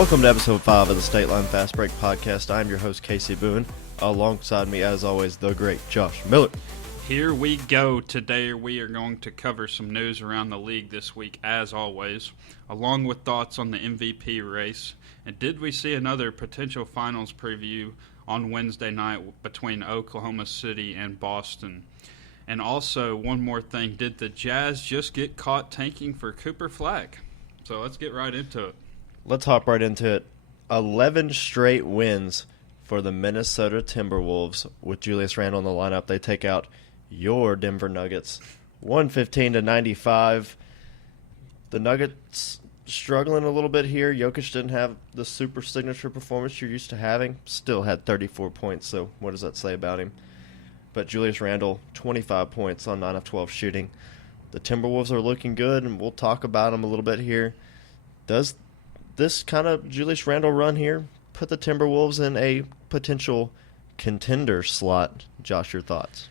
Welcome to episode 5 of the State Line Fast Break Podcast. I'm your host, Kasey Boone. Alongside me, as always, the great Josh Miller. Here we go. Today we are going to cover some news around the league this week, as always, along with thoughts on the MVP race. And did we see another potential finals preview on Wednesday night between Oklahoma City and Boston? And also, one more thing, did the Jazz just get caught tanking for Cooper Flag? So let's get right into it. Let's hop right into it. 11 straight wins for the Minnesota Timberwolves with Julius Randle in the lineup. They take out your Denver Nuggets, 115-95. The Nuggets struggling a little bit here. Jokic didn't have the super signature performance you're used to having. Still had 34 points, so what does that say about him? But Julius Randle, 25 points on 9 of 12 shooting. The Timberwolves are looking good, and we'll talk about them a little bit here. Does this kind of Julius Randle run here put the Timberwolves in a potential contender slot? Josh, your thoughts?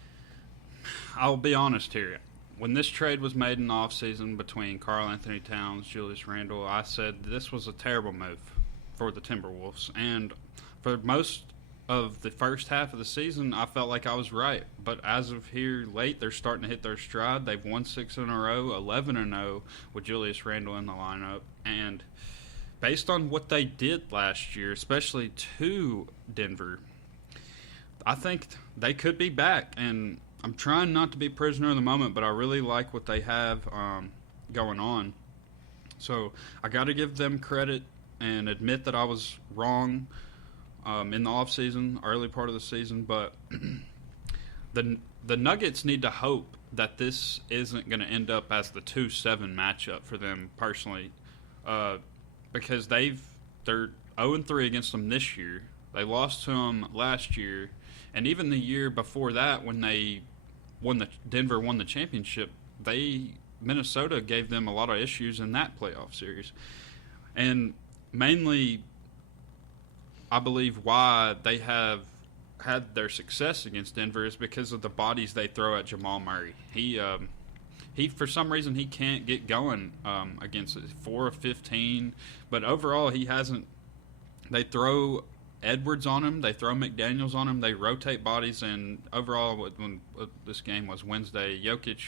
I'll be honest here. When this trade was made in the offseason between Karl-Anthony Towns, Julius Randle, I said this was a terrible move for the Timberwolves. And for most of the first half of the season, I felt like I was right. But as of here late, they're starting to hit their stride. They've won 6 in a row, 11-0 with Julius Randle in the lineup. And based on what they did last year, especially to Denver, I think they could be back. And I'm trying not to be prisoner of the moment, but I really like what they have going on. So I got to give them credit and admit that I was wrong in the offseason, early part of the season. But the Nuggets need to hope that this isn't going to end up as the 2-7 matchup for them personally, because they're 0-3 against them this year. They lost to them last year, and even the year before that, when Denver won the championship, Minnesota gave them a lot of issues in that playoff series. And mainly, I believe why they have had their success against Denver is because of the bodies they throw at Jamal Murray. He for some reason he can't get going against it. 4 of 15, but overall he hasn't. They throw Edwards on him, they throw McDaniels on him, they rotate bodies, and overall when this game was Wednesday, Jokic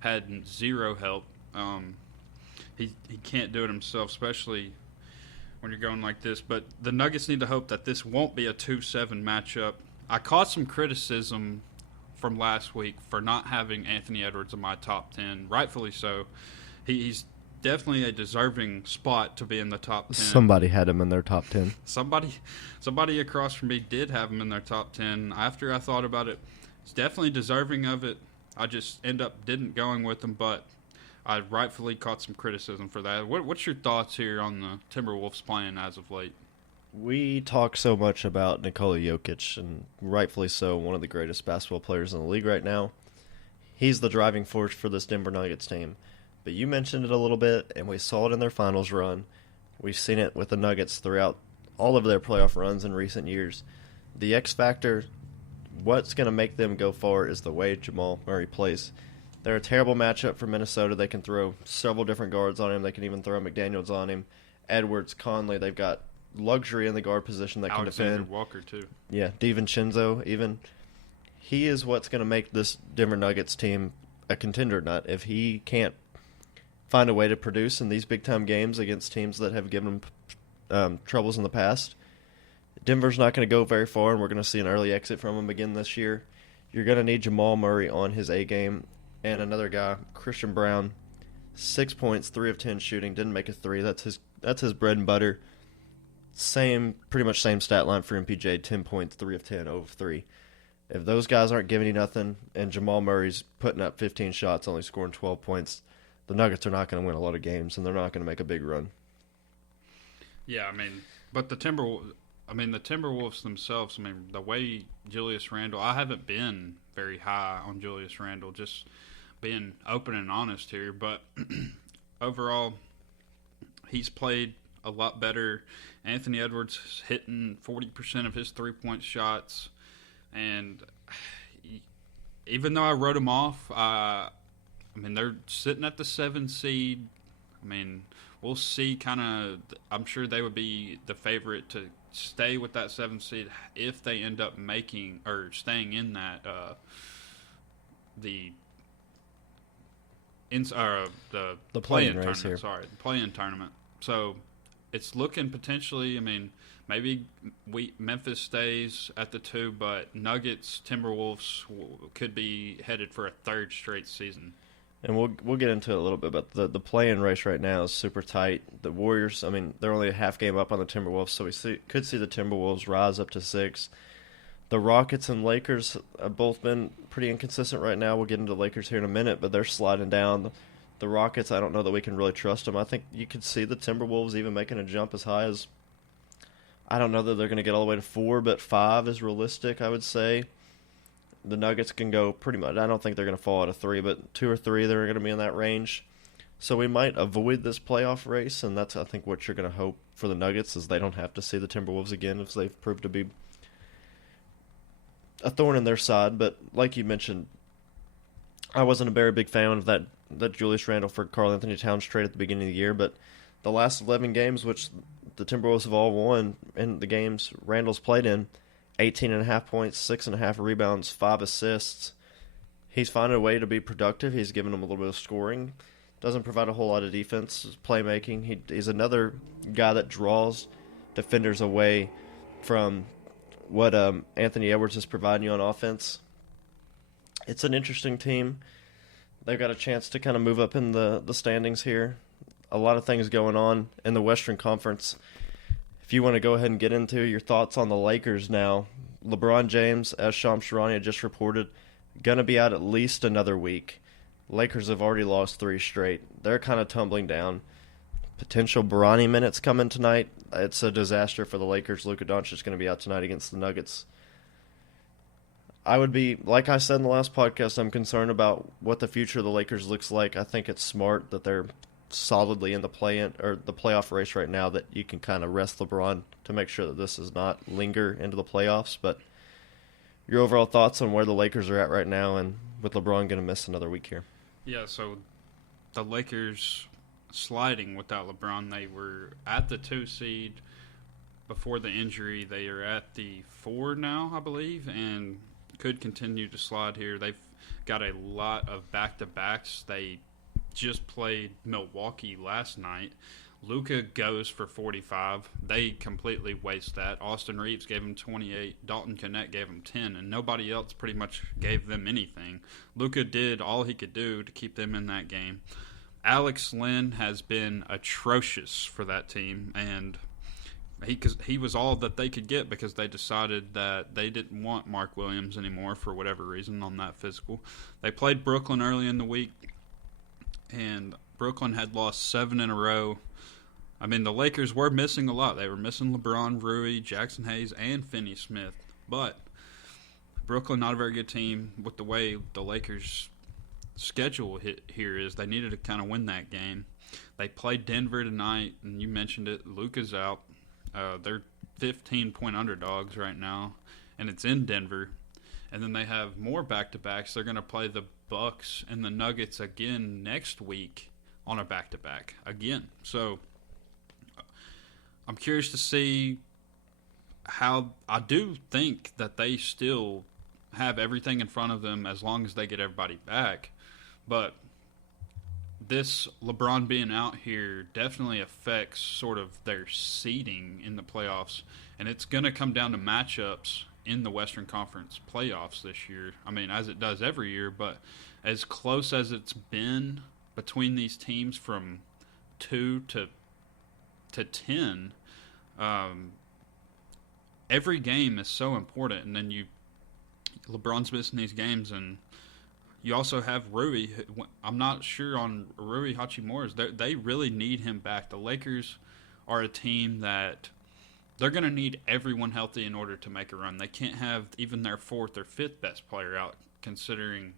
had zero help. He can't do it himself, especially when you're going like this. But the Nuggets need to hope that this won't be a 2-7 matchup. I caught some criticism from last week for not having Anthony Edwards in my top 10, rightfully so. He's definitely a deserving spot to be in the top 10. Somebody had him in their top 10. Somebody across from me did have him in their top 10. After I thought about it, he's definitely deserving of it. I just didn't going with him, but I rightfully caught some criticism for that. What's your thoughts here on the Timberwolves playing as of late? We talk so much about Nikola Jokic, and rightfully so, one of the greatest basketball players in the league right now. He's the driving force for this Denver Nuggets team. But you mentioned it a little bit, and we saw it in their finals run. We've seen it with the Nuggets throughout all of their playoff runs in recent years. The X factor, what's going to make them go far, is the way Jamal Murray plays. They're a terrible matchup for Minnesota. They can throw several different guards on him. They can even throw McDaniels on him. Edwards, Conley, they've got luxury in the guard position that can defend. Alexander Walker, too. Yeah, DiVincenzo, even. He is what's going to make this Denver Nuggets team a contender nut. If he can't find a way to produce in these big-time games against teams that have given him troubles in the past, Denver's not going to go very far, and we're going to see an early exit from him again this year. You're going to need Jamal Murray on his A-game. And another guy, Christian Brown, 6 points, 3 of 10 shooting, didn't make a 3. That's his bread and butter. Pretty much same stat line for MPJ, 10 points, 3 of 10, 0 of 3. If those guys aren't giving you nothing, and Jamal Murray's putting up 15 shots, only scoring 12 points, the Nuggets are not going to win a lot of games, and they're not going to make a big run. Yeah, but the Timberwolves themselves, the way Julius Randle, I haven't been very high on Julius Randle, just being open and honest here, but overall, he's played a lot better. Anthony Edwards is hitting 40% of his three-point shots, and even though I wrote him off, they're sitting at the 7 seed. we'll see. I'm sure they would be the favorite to stay with that 7th seed if they end up making or staying in that the play-in tournament. race here. Sorry, the play-in tournament. So it's looking potentially. I mean, maybe Memphis stays at the 2, but Nuggets, Timberwolves could be headed for a 3rd straight season. And we'll get into it a little bit, but the play-in race right now is super tight. The Warriors, I mean, they're only a half game up on the Timberwolves, so we could see the Timberwolves rise up to 6. The Rockets and Lakers have both been pretty inconsistent right now. We'll get into the Lakers here in a minute, but they're sliding down. The Rockets, I don't know that we can really trust them. I think you could see the Timberwolves even making a jump as high as, I don't know that they're going to get all the way to 4, but 5 is realistic, I would say. The Nuggets can go pretty much. I don't think they're going to fall out of 3, but 2 or 3, they're going to be in that range. So we might avoid this playoff race, and that's, I think, what you're going to hope for the Nuggets is they don't have to see the Timberwolves again if they've proved to be a thorn in their side. But like you mentioned, I wasn't a very big fan of that Julius Randle for Karl Anthony Towns trade at the beginning of the year, but the last 11 games, which the Timberwolves have all won, in the games Randle's played in, 18.5 points, 6.5 rebounds, 5 assists. He's finding a way to be productive. He's given them a little bit of scoring. Doesn't provide a whole lot of defense, playmaking. He's another guy that draws defenders away from what Anthony Edwards is providing you on offense. It's an interesting team. They've got a chance to kind of move up in the standings here. A lot of things going on in the Western Conference. If you want to go ahead and get into your thoughts on the Lakers now, LeBron James, as Shams Charania just reported, going to be out at least another week. Lakers have already lost 3 straight. They're kind of tumbling down. Potential Bronny minutes coming tonight. It's a disaster for the Lakers. Luka Doncic is going to be out tonight against the Nuggets. I would be, like I said in the last podcast, I'm concerned about what the future of the Lakers looks like. I think it's smart that they're solidly in the play-in or the playoff race right now, that you can kind of rest LeBron to make sure that this does not linger into the playoffs. But your overall thoughts on where the Lakers are at right now, and with LeBron going to miss another week here? Yeah, so the Lakers sliding without LeBron. They were at the 2 seed before the injury. They are at the 4 now, I believe, and could continue to slide here. They've got a lot of back-to-backs. They just played Milwaukee last night. Luka goes for 45. They completely waste that. Austin Reeves gave him 28. Dalton Knecht gave him 10, and nobody else pretty much gave them anything. Luka did all he could do to keep them in that game. Alex Len has been atrocious for that team, and he was all that they could get because they decided that they didn't want Mark Williams anymore for whatever reason on that physical. They played Brooklyn early in the week, and Brooklyn had lost 7 in a row. I mean, the Lakers were missing a lot. They were missing LeBron, Rui, Jackson Hayes, and Finney-Smith. But Brooklyn, not a very good team. With the way the Lakers' schedule here is, they needed to kind of win that game. They played Denver tonight, and you mentioned it. Luka's out. They're 15-point underdogs right now, and it's in Denver. And then they have more back-to-backs. They're going to play the Bucks and the Nuggets again next week on a back-to-back again. So I'm curious to see how. I do think that they still have everything in front of them as long as they get everybody back. But this LeBron being out here definitely affects sort of their seeding in the playoffs. And it's going to come down to matchups in the Western Conference playoffs this year. I mean, as it does every year, but as close as it's been between these teams from 2 to 10, every game is so important. And then LeBron's missing these games, and you also have Rui. I'm not sure on Rui Hachimura. They really need him back. The Lakers are a team that they're going to need everyone healthy in order to make a run. They can't have even their 4th or 5th best player out, considering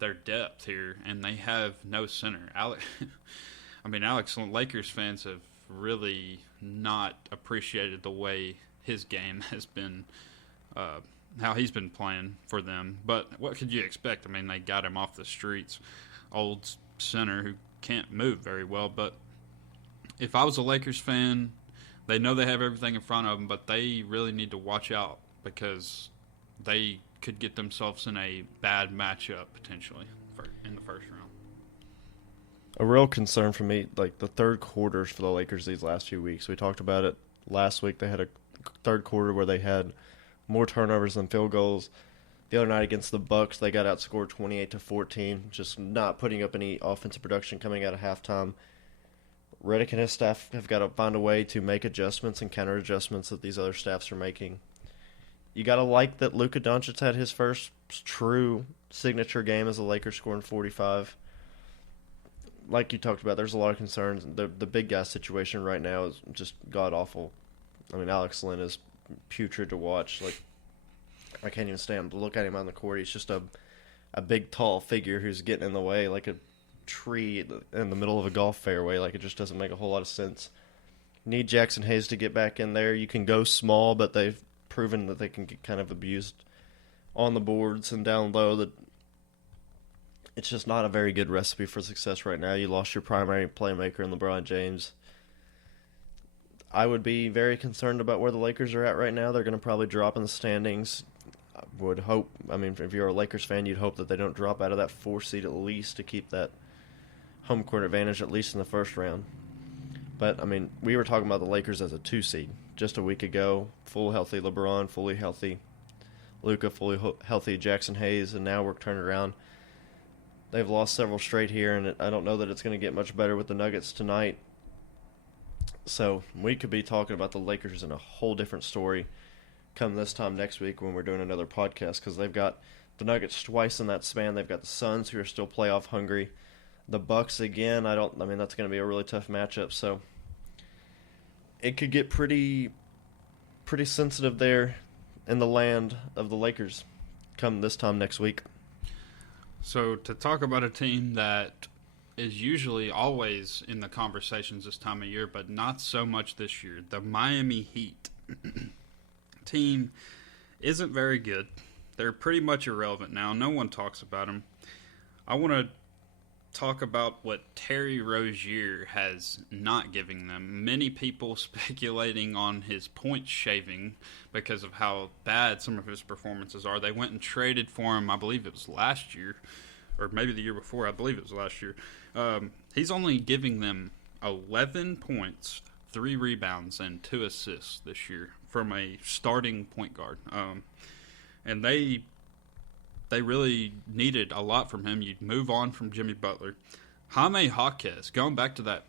their depth here, and they have no center. Alex, Lakers fans have really not appreciated the way his game has been, how he's been playing for them. But what could you expect? I mean, they got him off the streets, old center who can't move very well. But if I was a Lakers fan, they know they have everything in front of them, but they really need to watch out because they could get themselves in a bad matchup potentially in the first round. A real concern for me, like the third quarters for the Lakers these last few weeks. We talked about it last week. They had a third quarter where they had more turnovers than field goals. The other night against the Bucks, they got outscored 28-14, just not putting up any offensive production coming out of halftime. Redick and his staff have got to find a way to make adjustments and counter adjustments that these other staffs are making. You got to like that Luka Doncic had his first true signature game as a Lakers, scoring 45. Like you talked about, there's a lot of concerns. The big guy situation right now is just god-awful. I mean, Alex Len is putrid to watch. Like, I can't even stand to look at him on the court. He's just a big, tall figure who's getting in the way like a tree in the middle of a golf fairway. Like, it just doesn't make a whole lot of sense. Need Jackson Hayes to get back in there. You can go small, but they've proven that they can get kind of abused on the boards and down low. That it's just not a very good recipe for success right now. You lost your primary playmaker in LeBron James. I would be very concerned about where the Lakers are at right now. They're going to probably drop in the standings. I would hope, I mean, if you're a Lakers fan, you'd hope that they don't drop out of that 4 seed at least to keep that home court advantage at least in the first round. But, I mean, we were talking about the Lakers as a 2 seed just a week ago. Full healthy LeBron, fully healthy Luka, fully healthy Jackson Hayes, and now we're turning around. They've lost several straight here, and I don't know that it's going to get much better with the Nuggets tonight. So we could be talking about the Lakers in a whole different story come this time next week when we're doing another podcast, because they've got the Nuggets twice in that span. They've got the Suns, who are still playoff hungry. The Bucks again. I mean, that's going to be a really tough matchup. So it could get pretty sensitive there in the land of the Lakers come this time next week. So to talk about a team that is usually always in the conversations this time of year, but not so much this year, the Miami Heat team isn't very good. They're pretty much irrelevant now. No one talks about them. I want to talk about what Terry Rozier has not giving them. Many people speculating on his point shaving because of how bad some of his performances are. They went and traded for him, I believe it was last year, or maybe the year before. I believe it was last year. He's only giving them 11 points, 3 rebounds, and 2 assists this year from a starting point guard. And they really needed a lot from him. You'd move on from Jimmy Butler. Jaime Jaquez, going back to that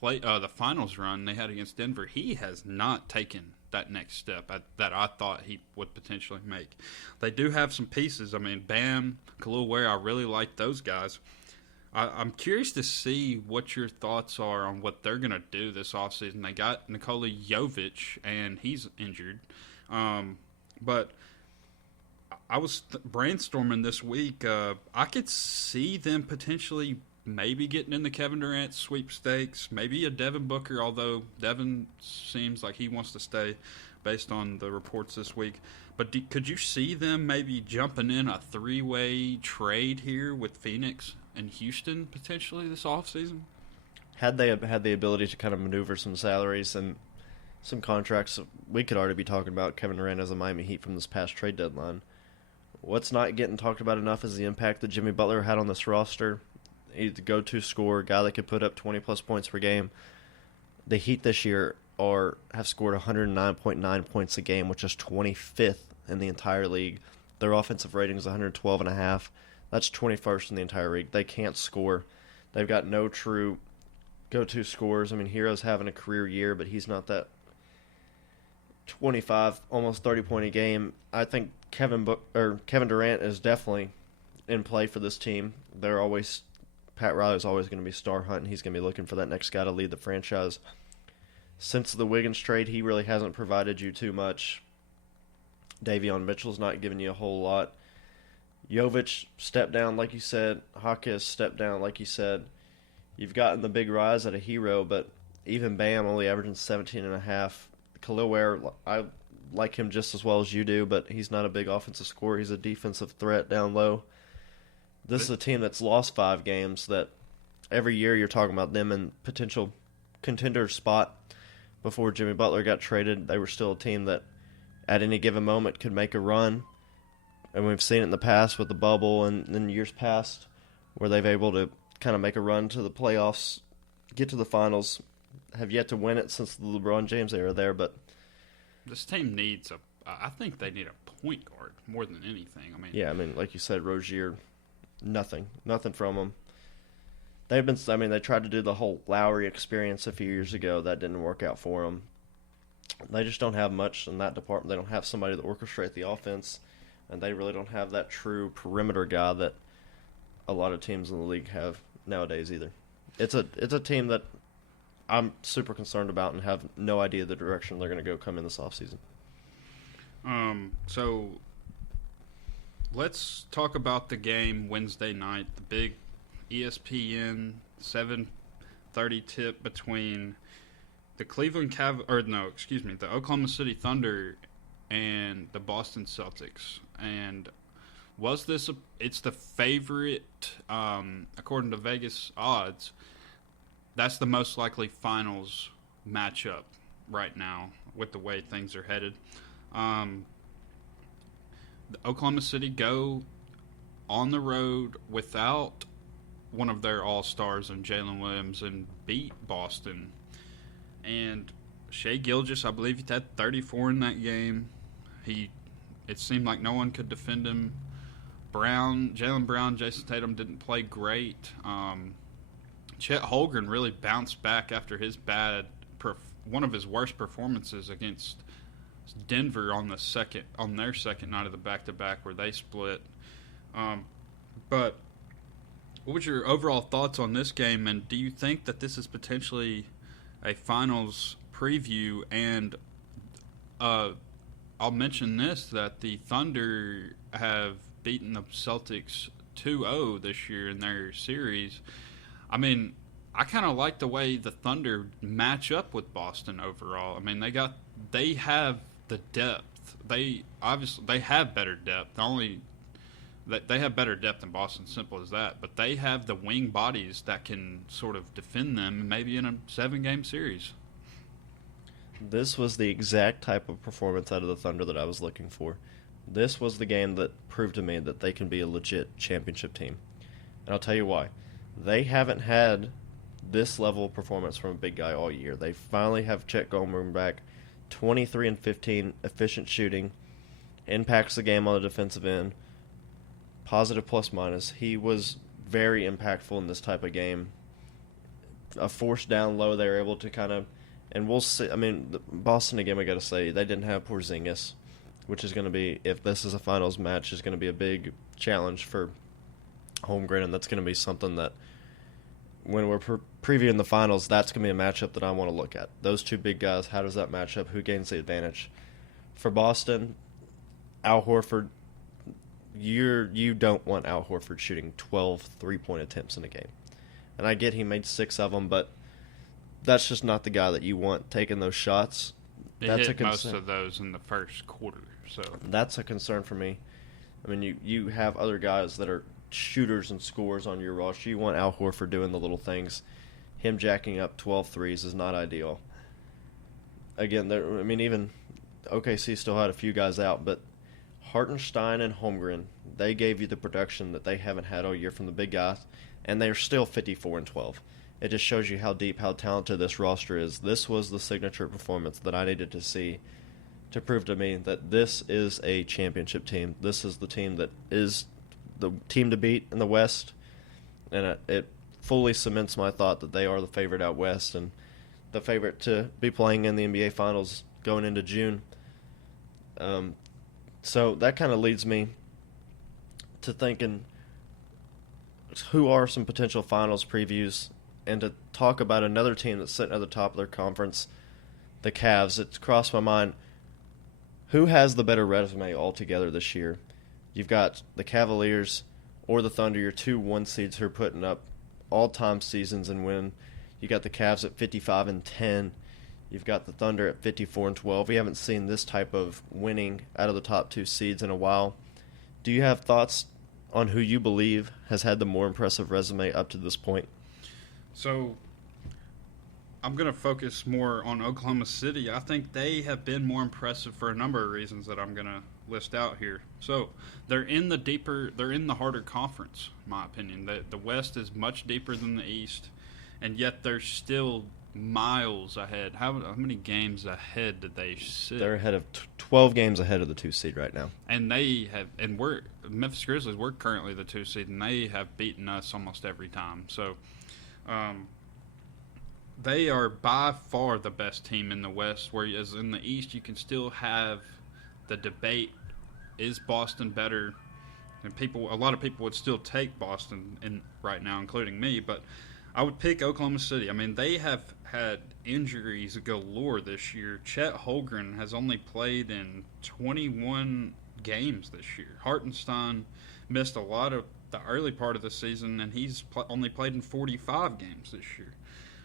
the finals run they had against Denver, he has not taken that next step that I thought he would potentially make. They do have some pieces. I mean, Bam, Khalil Ware, I really like those guys. I'm curious to see what your thoughts are on what they're going to do this offseason. They got Nikola Jovic, and he's injured. But I was brainstorming this week. I could see them potentially maybe getting in the Kevin Durant sweepstakes, maybe a Devin Booker, although Devin seems like he wants to stay based on the reports this week. But could you see them maybe jumping in a 3-way trade here with Phoenix and Houston potentially this offseason? Had they had the ability to kind of maneuver some salaries and some contracts, we could already be talking about Kevin Durant as a Miami Heat from this past trade deadline. What's not getting talked about enough is the impact that Jimmy Butler had on this roster. He's the go-to scorer, guy that could put up 20-plus points per game. The Heat this year have scored 109.9 points a game, which is 25th in the entire league. Their offensive rating is 112.5. That's 21st in the entire league. They can't score. They've got no true go-to scorers. I mean, Hero's having a career year, but he's not that 25, almost 30-point a game. I think Kevin Durant is definitely in play for this team. Pat Riley's always going to be star hunting. He's going to be looking for that next guy to lead the franchise. Since the Wiggins trade, he really hasn't provided you too much. Davion Mitchell's not giving you a whole lot. Jovic stepped down, like you said. Jaquez stepped down, like you said. You've gotten the big rise at a Hero, but even Bam only averaging 17.5. Khalil Ware, I like him just as well as you do, but he's not a big offensive scorer. He's a defensive threat down low. This is a team that's lost 5 games that every year you're talking about them and potential contender spot before Jimmy Butler got traded. They were still a team that at any given moment could make a run. And we've seen it in the past with the bubble and in years past where they've able to kind of make a run to the playoffs, get to the finals. Have yet to win it since the LeBron James era there, but this team needs I think they need a point guard more than anything. I mean, like you said, Rozier, nothing from them. They tried to do the whole Lowry experience a few years ago. That didn't work out for them. They just don't have much in that department. They don't have somebody to orchestrate the offense, and they really don't have that true perimeter guy that a lot of teams in the league have nowadays either. It's a team that I'm super concerned about and have no idea the direction they're going to go come in this offseason. So let's talk about the game Wednesday night, the big ESPN 7:30 tip between the the Oklahoma City Thunder and the Boston Celtics. And it's the favorite, according to Vegas odds, that's the most likely finals matchup right now with the way things are headed. The Oklahoma City go on the road without one of their all-stars in Jalen Williams and beat Boston. And Shai Gilgeous, I believe he had 34 in that game. It seemed like no one could defend him. Jaylen Brown, Jason Tatum didn't play great. Chet Holmgren really bounced back after his one of his worst performances against Denver on their second night of the back-to-back where they split. But what was your overall thoughts on this game, and do you think that this is potentially a finals preview? And I'll mention this, that the Thunder have beaten the Celtics 2-0 this year in their series. I mean, I kind of like the way the Thunder match up with Boston overall. I mean, they have the depth. They have better depth. They have better depth than Boston, simple as that. But they have the wing bodies that can sort of defend them, maybe in a 7-game series. This was the exact type of performance out of the Thunder that I was looking for. This was the game that proved to me that they can be a legit championship team. And I'll tell you why. They haven't had this level of performance from a big guy all year. They finally have Chet Holmgren back. 23 and 15, efficient shooting, impacts the game on the defensive end, positive plus minus. He was very impactful in this type of game. A forced down low, they were able to kind of, and we'll see. I mean, Boston again, we got to say, they didn't have Porzingis, which is going to be, if this is a finals match, is going to be a big challenge for Holmgren, and that's going to be something that when we're previewing the finals, that's going to be a matchup that I want to look at. Those two big guys, how does that match up? Who gains the advantage? For Boston, Al Horford, you don't want Al Horford shooting 12 three-point attempts in a game. And I get he made 6 of them, but that's just not the guy that you want taking those shots. That's hit most of those in the first quarter. So that's a concern for me. I mean, you have other guys that are shooters and scorers on your roster. You want Al Horford doing the little things. Him jacking up 12 threes is not ideal. Again, even OKC still had a few guys out, but Hartenstein and Holmgren, they gave you the production that they haven't had all year from the big guys, and they're still 54 and 12. It just shows you how deep, how talented this roster is. This was the signature performance that I needed to see to prove to me that this is a championship team. This is the team that is the team to beat in the West, and it fully cements my thought that they are the favorite out West and the favorite to be playing in the NBA Finals going into June. So that kind of leads me to thinking who are some potential finals previews, and to talk about another team that's sitting at the top of their conference, the Cavs. It's crossed my mind, who has the better resume altogether this year? You've got the Cavaliers or the Thunder, your 2 1 seeds who are putting up all-time seasons and win. You got the Cavs at 55 and 10. You've got the Thunder at 54 and 12. We haven't seen this type of winning out of the top 2 seeds in a while. Do you have thoughts on who you believe has had the more impressive resume up to this point? So I'm going to focus more on Oklahoma City. I think they have been more impressive for a number of reasons that I'm going to list out here. So they're in the harder conference, in my opinion. The West is much deeper than the East, and yet they're still miles ahead. How many games ahead did they sit? They're ahead of 12 games ahead of the 2 seed right now. And we're Memphis Grizzlies. We're currently the 2 seed, and they have beaten us almost every time. So, they are by far the best team in the West. Whereas in the East, you can still have the debate: is Boston better? And a lot of people would still take Boston right now, including me. But I would pick Oklahoma City. I mean, they have had injuries galore this year. Chet Holmgren has only played in 21 games this year. Hartenstein missed a lot of the early part of the season, and he's only played in 45 games this year.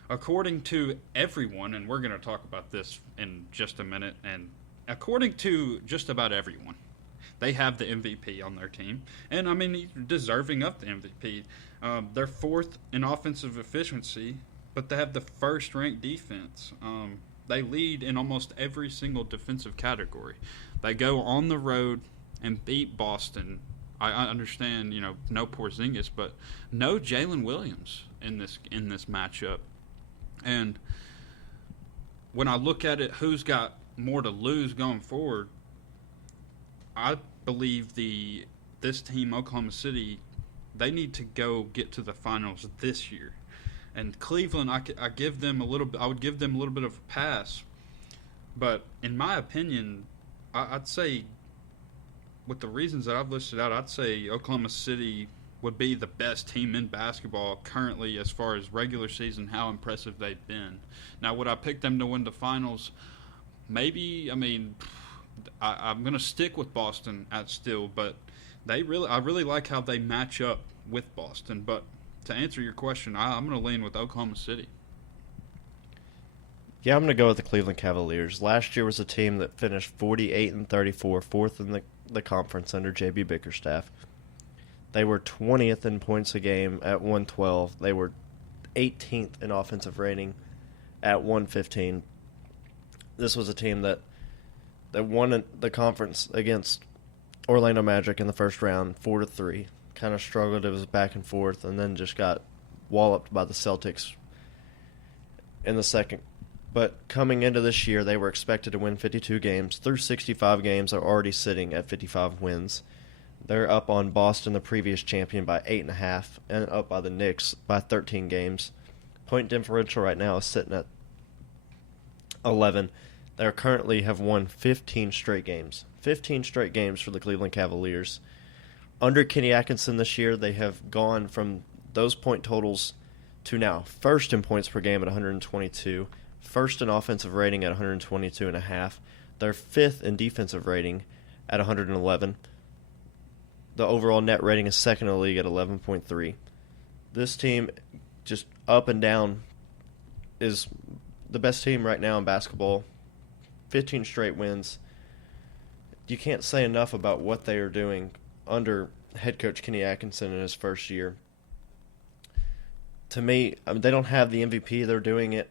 According to everyone, and we're going to talk about this in just a minute, and according to just about everyone, they have the MVP on their team. And, I mean, he's deserving of the MVP. They're fourth in offensive efficiency, but they have the first-ranked defense. They lead in almost every single defensive category. They go on the road and beat Boston. I understand, no Porzingis, but no Jalen Williams in this matchup. And when I look at it, who's got more to lose going forward, I believe this team, Oklahoma City, they need to go get to the finals this year. And Cleveland, I would give them a little bit of a pass. But in my opinion, I'd say, with the reasons that I've listed out, I'd say Oklahoma City would be the best team in basketball currently as far as regular season, how impressive they've been. Now, would I pick them to win the finals? Maybe. I mean, I'm going to stick with Boston but I really like how they match up with Boston. But to answer your question, I'm going to lean with Oklahoma City. Yeah, I'm going to go with the Cleveland Cavaliers. Last year was a team that finished 48-34, fourth in the conference under J.B. Bickerstaff. They were 20th in points a game at 112. They were 18th in offensive rating at 115. This was a team that won the conference against Orlando Magic in the first round, 4-3. Kind of struggled. It was back and forth, and then just got walloped by the Celtics in the second. But coming into this year, they were expected to win 52 games. Through 65 games, they're already sitting at 55 wins. They're up on Boston, the previous champion, by 8.5, and up by the Knicks by 13 games. Point differential right now is sitting at 11. They currently have won 15 straight games. 15 straight games for the Cleveland Cavaliers. Under Kenny Atkinson this year, they have gone from those point totals to now first in points per game at 122, first in offensive rating at 122.5. They're fifth in defensive rating at 111. The overall net rating is second in the league at 11.3. This team, just up and down, is the best team right now in basketball. 15 straight wins. You can't say enough about what they are doing under head coach Kenny Atkinson in his first year. To me, they don't have the MVP. They're doing it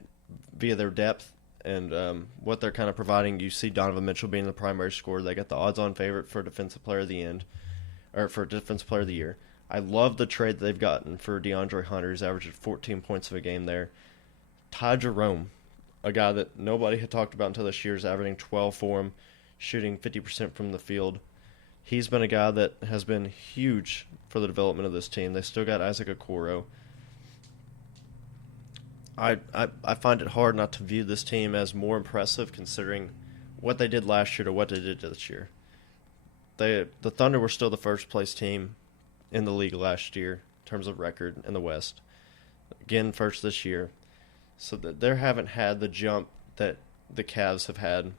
via their depth and what they're kind of providing. You see Donovan Mitchell being the primary scorer. They got the odds-on favorite for Defensive Player of the Year. I love the trade that they've gotten for DeAndre Hunter. He's averaging 14 points of a game there. Ty Jerome, a guy that nobody had talked about until this year, is averaging 12 for him, shooting 50% from the field. He's been a guy that has been huge for the development of this team. They still got Isaac Okoro. I find it hard not to view this team as more impressive considering what they did last year to what they did this year. The Thunder were still the first-place team in the league last year in terms of record in the West. Again, first this year. So they haven't had the jump that the Cavs have had.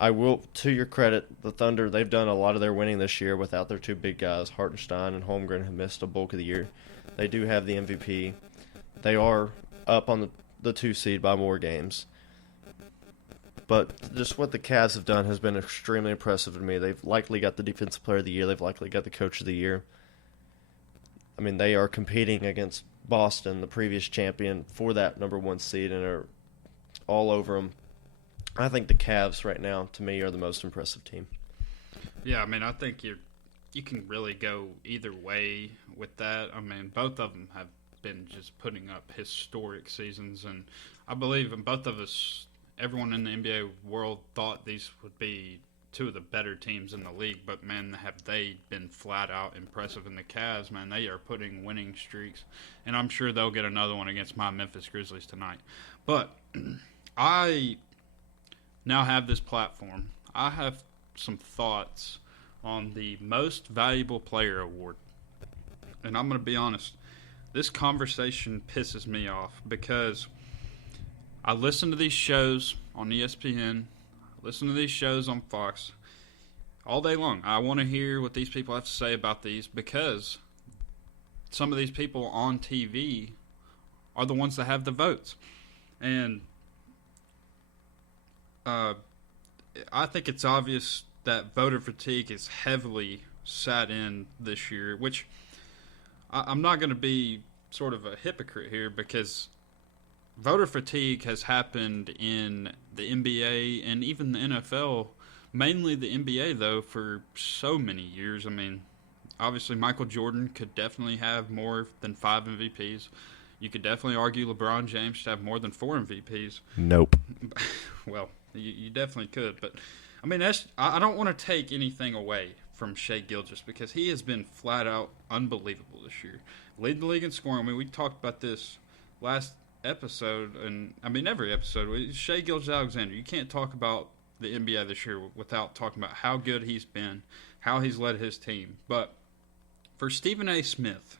I will, to your credit, the Thunder, they've done a lot of their winning this year without their two big guys. Hartenstein and Holmgren have missed a bulk of the year. They do have the MVP. They are up on the 2 seed by more games. But just what the Cavs have done has been extremely impressive to me. They've likely got the Defensive Player of the Year. They've likely got the Coach of the Year. I mean, they are competing against Boston, the previous champion, for that number one seed and are all over them. I think the Cavs right now, to me, are the most impressive team. Yeah, I mean, I think you can really go either way with that. I mean, both of them have been just putting up historic seasons, and I believe in both of us, everyone in the NBA world thought these would be two of the better teams in the league, but man, have they been flat out impressive. In the Cavs, man, they are putting winning streaks, and I'm sure they'll get another one against my Memphis Grizzlies tonight. But I now have this platform. I have some thoughts on the Most Valuable Player Award, and I'm going to be honest, this conversation pisses me off because I listen to these shows on ESPN, listen to these shows on Fox all day long. I want to hear what these people have to say about these because some of these people on TV are the ones that have the votes. And I think it's obvious that voter fatigue is heavily sat in this year, which I'm not going to be sort of a hypocrite here because voter fatigue has happened in the NBA and even the NFL, mainly the NBA, though, for so many years. I mean, obviously Michael Jordan could definitely have more than 5 MVPs. You could definitely argue LeBron James should have more than 4 MVPs. Nope. Well, you definitely could. But, I mean, I don't want to take anything away from Shai Gilgeous because he has been flat out unbelievable this year. Lead the league in scoring. I mean, we talked about this last episode, and I mean every episode. Shai Gilgeous-Alexander. You can't talk about the NBA this year without talking about how good he's been, how he's led his team. But for Stephen A. Smith,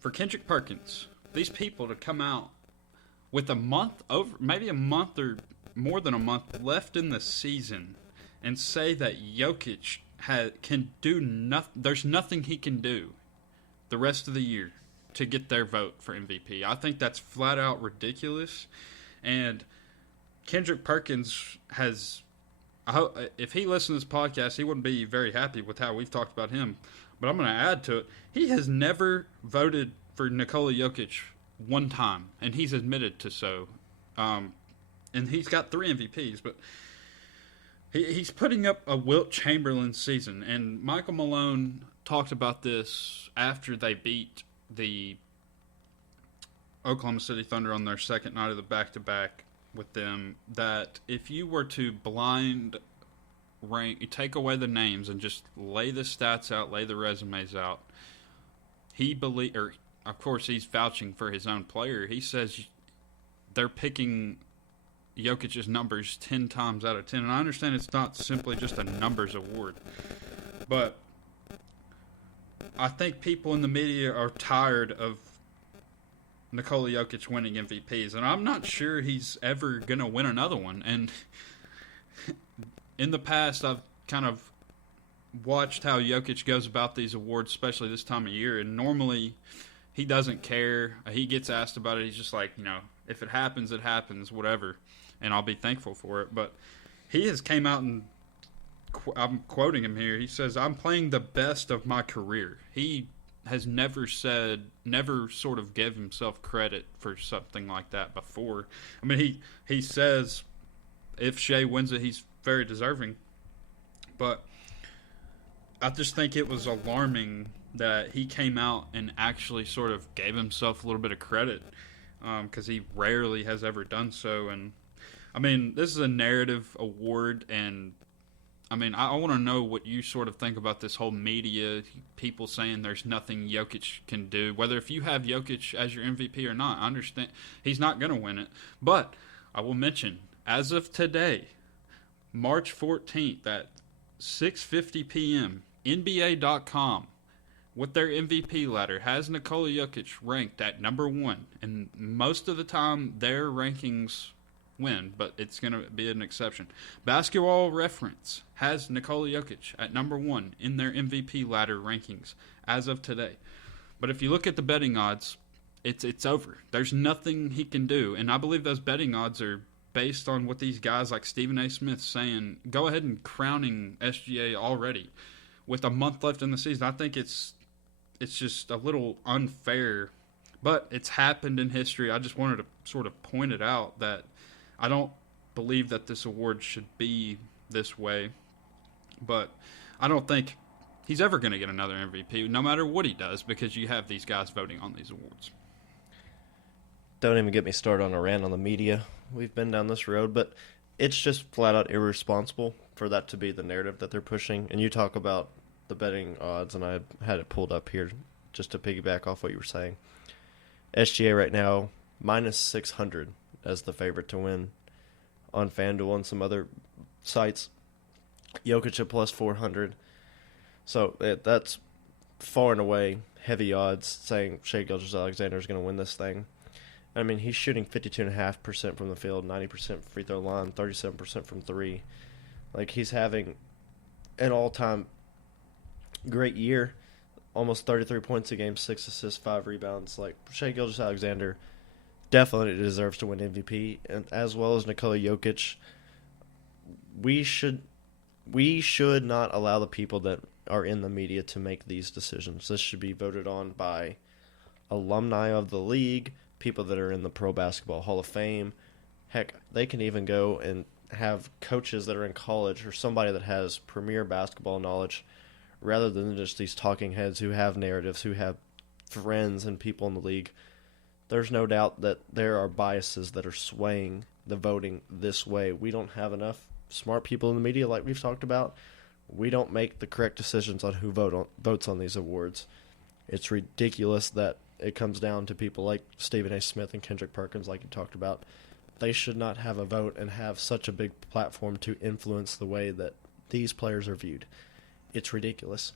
for Kendrick Perkins, these people to come out with maybe a month or more than a month left in the season and say that Jokic can do nothing. There's nothing he can do the rest of the year to get their vote for MVP. I think that's flat out ridiculous. And Kendrick Perkins if he listened to this podcast, he wouldn't be very happy with how we've talked about him. But I'm going to add to it. He has never voted for Nikola Jokic one time, and he's admitted to so. And he's got 3 MVPs, but he's putting up a Wilt Chamberlain season. And Michael Malone talked about this after they beat the Oklahoma City Thunder on their second night of the back-to-back with them, that if you were to blind rank, you take away the names and just lay the stats out, lay the resumes out, of course he's vouching for his own player. He says they're picking Jokic's numbers 10 times out of 10. And I understand it's not simply just a numbers award, but I think people in the media are tired of Nikola Jokic winning MVPs, and I'm not sure he's ever going to win another one. And in the past, I've kind of watched how Jokic goes about these awards, especially this time of year, and normally he doesn't care. He gets asked about it. He's just like, if it happens, it happens, whatever, and I'll be thankful for it. But he has came out and I'm quoting him here. He says, "I'm playing the best of my career." He has never sort of gave himself credit for something like that before. I mean, he says if Shai wins it, he's very deserving. But I just think it was alarming that he came out and actually sort of gave himself a little bit of credit because he rarely has ever done so. And, I mean, this is a narrative award, and I mean, I want to know what you sort of think about this whole media, people saying there's nothing Jokic can do. Whether if you have Jokic as your MVP or not, I understand he's not going to win it. But I will mention, as of today, March 14th at 6:50 p.m., NBA.com, with their MVP ladder, has Nikola Jokic ranked at number 1. And most of the time, their rankings win, but it's going to be an exception. Basketball Reference has Nikola Jokic at number 1 in their MVP ladder rankings as of today. But if you look at the betting odds, it's over. There's nothing he can do, and I believe those betting odds are based on what these guys like Stephen A. Smith saying, go ahead and crowning SGA already with a month left in the season. I think it's just a little unfair. But it's happened in history. I just wanted to sort of point it out that I don't believe that this award should be this way. But I don't think he's ever going to get another MVP, no matter what he does, because you have these guys voting on these awards. Don't even get me started on a rant on the media. We've been down this road, but it's just flat out irresponsible for that to be the narrative that they're pushing. And you talk about the betting odds, and I had it pulled up here just to piggyback off what you were saying. SGA right now, minus 600 as the favorite to win on FanDuel and some other sites. Jokic at plus 400. So that's far and away heavy odds saying Shai Gilgeous-Alexander is going to win this thing. I mean, he's shooting 52.5% from the field, 90% free throw line, 37% from three. Like, he's having an all-time great year, almost 33 points a game, 6 assists, 5 rebounds. Like, Shai Gilgeous-Alexander definitely deserves to win MVP, and as well as Nikola Jokic. We should not allow the people that are in the media to make these decisions. This should be voted on by alumni of the league, people that are in the Pro Basketball Hall of Fame. Heck, they can even go and have coaches that are in college or somebody that has premier basketball knowledge rather than just these talking heads who have narratives, who have friends and people in the league. There's no doubt that there are biases that are swaying the voting this way. We don't have enough smart people in the media like we've talked about. We don't make the correct decisions on who votes on these awards. It's ridiculous that it comes down to people like Stephen A. Smith and Kendrick Perkins, like you talked about. They should not have a vote and have such a big platform to influence the way that these players are viewed. It's ridiculous.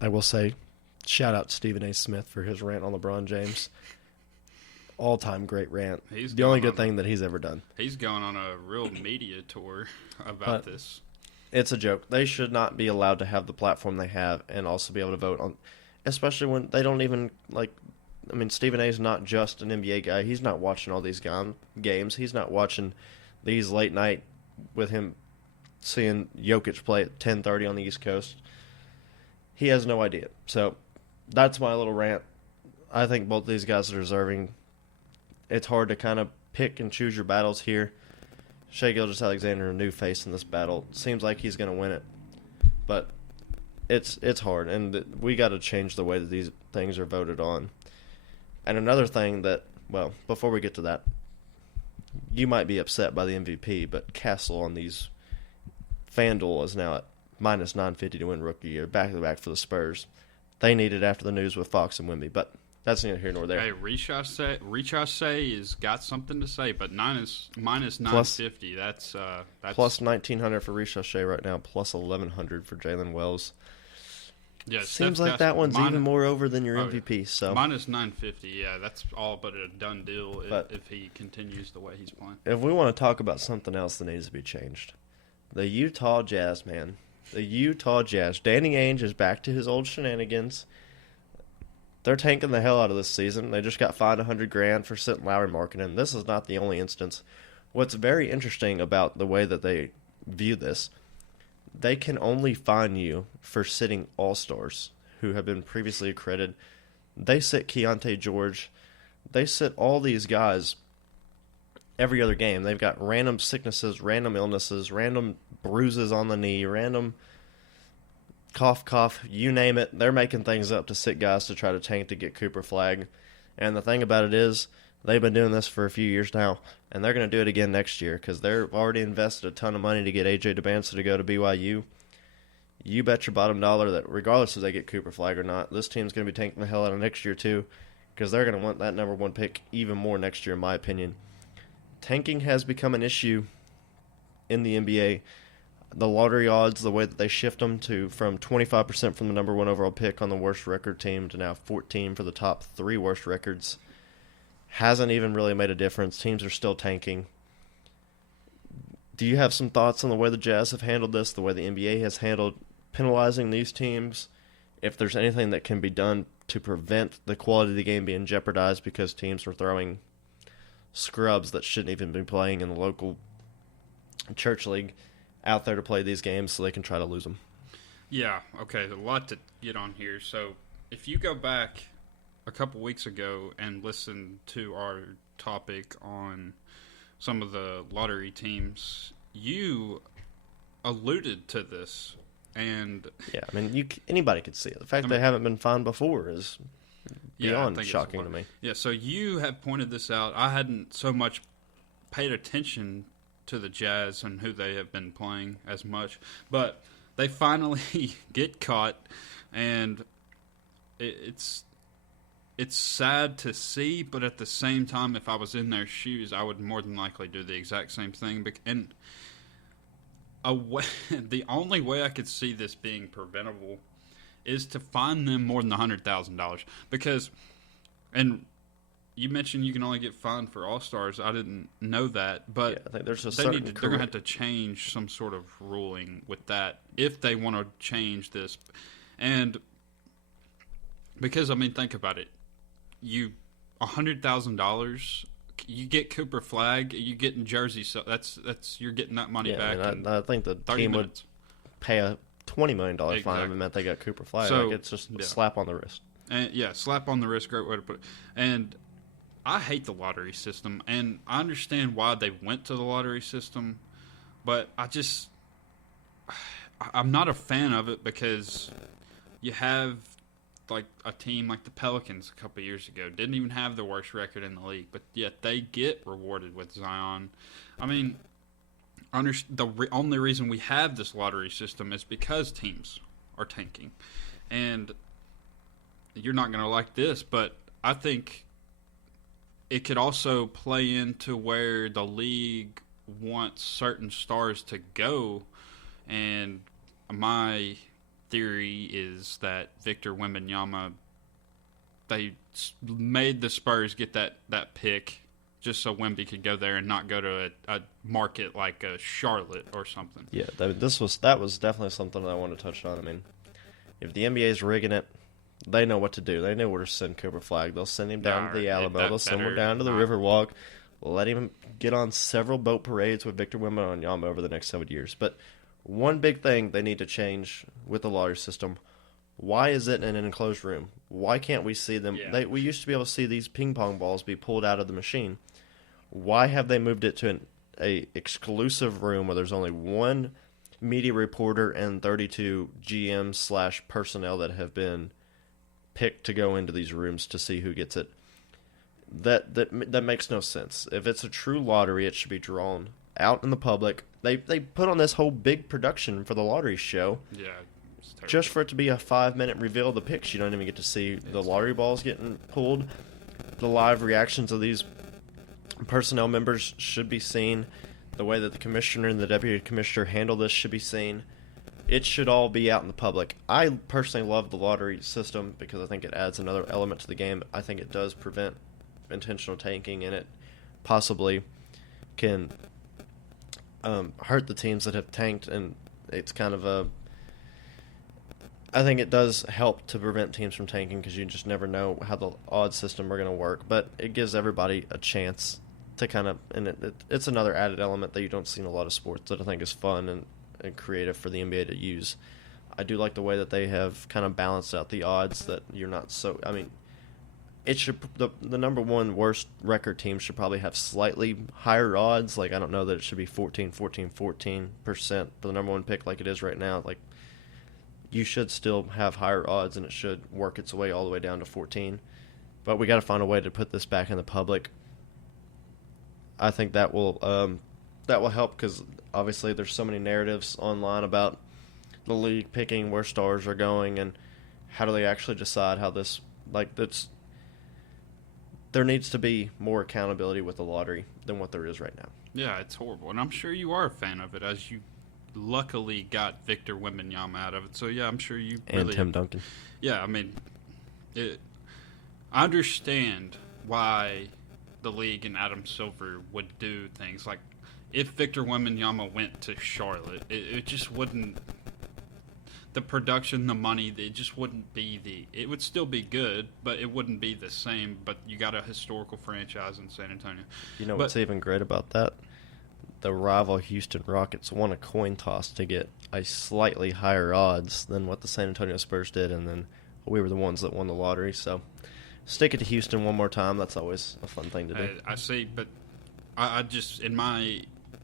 I will say, shout out to Stephen A. Smith for his rant on LeBron James. All-time great rant. He's the only good thing that he's ever done. He's going on a real media tour about this. It's a joke. They should not be allowed to have the platform they have and also be able to vote on, especially when they don't even, like, I mean, Stephen A. is not just an NBA guy. He's not watching all these games. He's not watching these late night with him seeing Jokic play at 10:30 on the East Coast. He has no idea. So that's my little rant. I think both these guys are deserving. It's hard to kind of pick and choose your battles here. Shai Gilgeous-Alexander, a new face in this battle. Seems like he's going to win it. But it's hard, and we got to change the way that these things are voted on. And another thing that, well, before we get to that, you might be upset by the MVP, but Castle on these FanDuel is now at minus 950 to win Rookie Year, back-to-back for the Spurs. They need it after the news with Fox and Wemby, but that's neither here nor there. Hey, Richace has got something to say, but minus 950. That's plus 1,900 for Richace right now, plus 1,100 for Jalen Wells. Yeah, seems like that one's even more over than your MVP. So minus 950. Yeah, that's all but a done deal if he continues the way he's playing. If we want to talk about something else that needs to be changed, the Utah Jazz, man. The Utah Jazz. Danny Ainge is back to his old shenanigans. They're tanking the hell out of this season. They just got fined $100,000 for sitting Lowry Markkanen. This is not the only instance. What's very interesting about the way that they view this, they can only fine you for sitting all-stars who have been previously accredited. They sit Keontae George. They sit all these guys every other game. They've got random sicknesses, random illnesses, random bruises on the knee, random cough, you name it. They're making things up to sit guys to try to tank to get Cooper flagged. And the thing about it is, they've been doing this for a few years now, and they're going to do it again next year because they're already invested a ton of money to get A.J. Dubance to go to BYU. You bet your bottom dollar that regardless if they get Cooper flagged or not, this team's going to be tanking the hell out of next year too because they're going to want that number one pick even more next year, in my opinion. Tanking has become an issue in the NBA. The lottery odds, the way that they shift them from 25% from the number one overall pick on the worst record team to now 14 for the top 3 worst records, hasn't even really made a difference. Teams are still tanking. Do you have some thoughts on the way the Jazz have handled this, the way the NBA has handled penalizing these teams? If there's anything that can be done to prevent the quality of the game being jeopardized because teams are throwing scrubs that shouldn't even be playing in the local church league out there to play these games so they can try to lose them. Yeah, okay, there's a lot to get on here. So if you go back a couple weeks ago and listened to our topic on some of the lottery teams, you alluded to this. And yeah, I mean, anybody could see it. The fact they haven't been fined before is beyond shocking to me. Yeah, so you have pointed this out. I hadn't so much paid attention to the Jazz and who they have been playing as much, but they finally get caught, and it's sad to see, but at the same time, if I was in their shoes, I would more than likely do the exact same thing. And the only way I could see this being preventable is to fine them more than $100,000. Because, and you mentioned you can only get fined for All-Stars. I didn't know that, but yeah, I think there's they're going to have to change some sort of ruling with that if they want to change this. And because, I mean, think about it. $100,000. You get Cooper Flag, you getting jersey, so that's you're getting that money back. I mean, I think the team would pay a $20 million fine if it meant they got Cooper Flag. So, it's just a slap on the wrist. And slap on the wrist, great way to put it. And I hate the lottery system, and I understand why they went to the lottery system, but I'm not a fan of it because you have like a team like the Pelicans a couple years ago didn't even have the worst record in the league, but yet they get rewarded with Zion. I mean, the only reason we have this lottery system is because teams are tanking. And you're not going to like this, but I think it could also play into where the league wants certain stars to go. And my theory is that Victor Wembanyama, they made the Spurs get that pick just so Wemby could go there and not go to a market like Charlotte or something. Yeah, that was definitely something that I want to touch on. I mean, if the NBA's rigging it, they know what to do. They know where to send Cooper Flag. They'll send him down to the Alamo. They'll send him down to the Riverwalk. Let him get on several boat parades with Victor Wembanyama over the next 7 years. But one big thing they need to change with the lottery system: why is it in an enclosed room? Why can't we see them? Yeah. We used to be able to see these ping pong balls be pulled out of the machine. Why have they moved it to a exclusive room where there's only one media reporter and 32 GMs / personnel that have been picked to go into these rooms to see who gets it? That makes no sense. If it's a true lottery, it should be drawn out in the public. They put on this whole big production for the lottery show. Yeah. Just for it to be a 5-minute reveal of the picks. You don't even get to see the lottery balls getting pulled. The live reactions of these personnel members should be seen. The way that the commissioner and the deputy commissioner handle this should be seen. It should all be out in the public. I personally love the lottery system because I think it adds another element to the game. I think it does prevent intentional tanking, and it possibly can hurt the teams that have tanked, and it's kind of I think it does help to prevent teams from tanking because you just never know how the odds system are going to work. But it gives everybody a chance to kind of, and it's another added element that you don't see in a lot of sports that I think is fun and creative for the NBA to use. I do like the way that they have kind of balanced out the odds that you're not so. I mean, it should the number one worst record team should probably have slightly higher odds. Like, I don't know that it should be 14% for the number one pick like it is right now. Like, you should still have higher odds, and it should work its way all the way down to 14. But we got to find a way to put this back in the public. I think that will help because obviously there's so many narratives online about the league picking where stars are going and how do they actually decide how this there needs to be more accountability with the lottery than what there is right now. Yeah, it's horrible, and I'm sure you are a fan of it as you luckily got Victor Wembanyama out of it. So, yeah, I'm sure you and Tim Duncan. Yeah, I mean, I understand why the league and Adam Silver would do things. Like, if Victor Wembanyama went to Charlotte, it just wouldn't – the production, the money, it just wouldn't be it would still be good, but it wouldn't be the same. But you got a historical franchise in San Antonio. You know what's even great about that? The rival Houston Rockets won a coin toss to get a slightly higher odds than what the San Antonio Spurs did, and then we were the ones that won the lottery. So stick it to Houston one more time. That's always a fun thing to do. I see, but I just, in my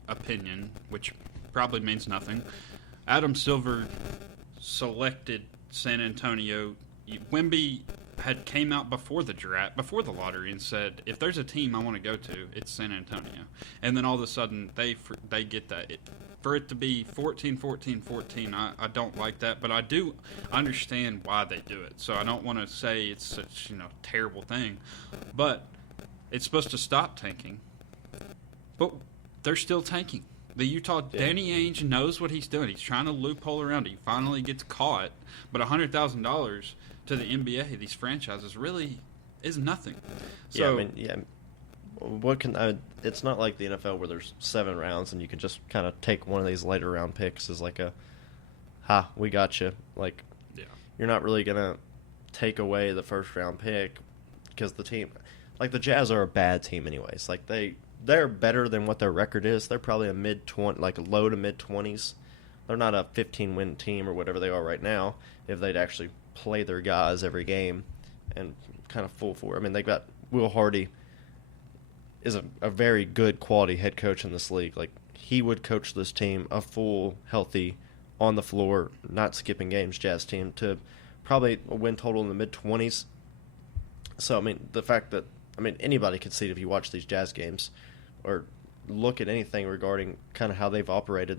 opinion, which probably means nothing, Adam Silver selected San Antonio. Wemby had came out before the draft, before the lottery, and said, if there's a team I want to go to, it's San Antonio. And then all of a sudden, they get that. For it to be 14, 14, 14, I don't like that, but I do understand why they do it. So I don't want to say it's such terrible thing, but it's supposed to stop tanking. But they're still tanking. The Utah, Danny Ainge knows what he's doing. He's trying to loophole around it. He finally gets caught. But $100,000 to the NBA, these franchises, really is nothing. So, it's not like the NFL where there's 7 rounds and you can just kind of take one of these later round picks as like we got you. Like, you're not really going to take away the first round pick because the team, like the Jazz are a bad team anyways. Like they're better than what their record is. They're probably a low to mid 20s. They're not a 15-win team or whatever they are right now. If they'd actually play their guys every game and kind of full for. I mean, they've got Will Hardy is a very good quality head coach in this league. Like, he would coach this team, a full, healthy, on the floor, not skipping games Jazz team, to probably a win total in the mid 20s. So, I mean, the fact that anybody could see it if you watch these Jazz games or look at anything regarding kind of how they've operated.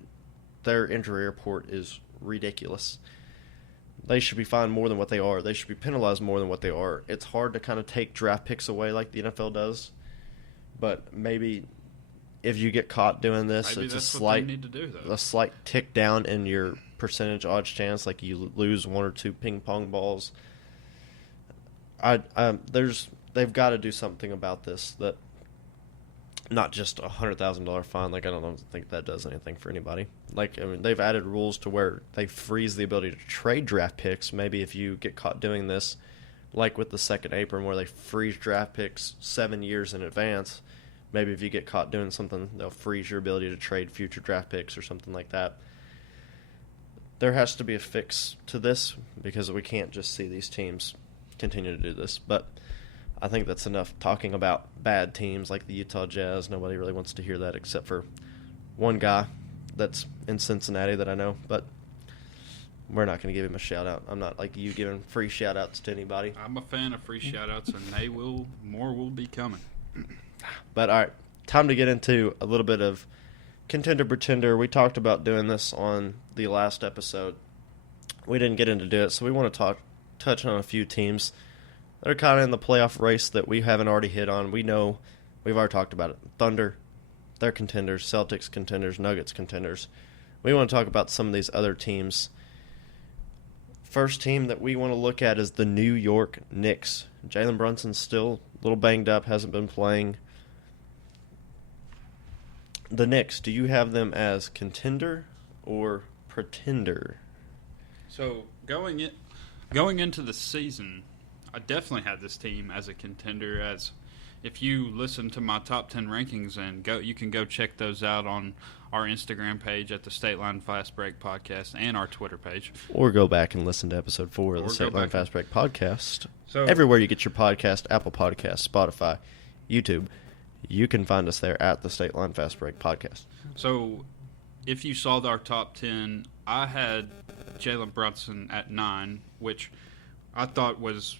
Their injury report is ridiculous. They should be fined more than what they are. They should be penalized more than what they are. It's hard to kind of take draft picks away like the NFL does, but maybe if you get caught doing this, maybe it's that's a what they need to do, though. slight tick down in your percentage odds chance, like you lose 1 or 2 ping pong balls. They've got to do something about this. That not just $100,000 fine. Like, I don't think that does anything for anybody. Like, I mean, they've added rules to where they freeze the ability to trade draft picks. Maybe if you get caught doing this, like with the second apron, where they freeze draft picks 7 years in advance. Maybe if you get caught doing something, they'll freeze your ability to trade future draft picks or something like that. There has to be a fix to this because we can't just see these teams continue to do this. But I think that's enough talking about bad teams like the Utah Jazz. Nobody really wants to hear that except for one guy that's in Cincinnati that I know. But we're not going to give him a shout-out. I'm not like you giving free shout-outs to anybody. I'm a fan of free shout-outs, and more will be coming. But, all right, time to get into a little bit of Contender Pretender. We talked about doing this on the last episode. We didn't get into do it, so we want to touch on a few teams that are kind of in the playoff race that we haven't already hit on. We know we've already talked about it. Thunder, they're contenders. Celtics contenders. Nuggets contenders. We want to talk about some of these other teams. First team that we want to look at is the New York Knicks. Jalen Brunson's still a little banged up, hasn't been playing. The Knicks, do you have them as contender or pretender? So going into the season, I definitely had this team as a contender. As if you listen to my top 10 rankings you can go check those out on our Instagram page at the State Line Fast Break Podcast and our Twitter page. Or go back and listen to episode 4 of the State Line Fast Break Podcast. So everywhere you get your podcast, Apple Podcasts, Spotify, YouTube, you can find us there at the State Line Fast Break Podcast. So if you saw our top 10, I had Jalen Brunson at 9, which I thought was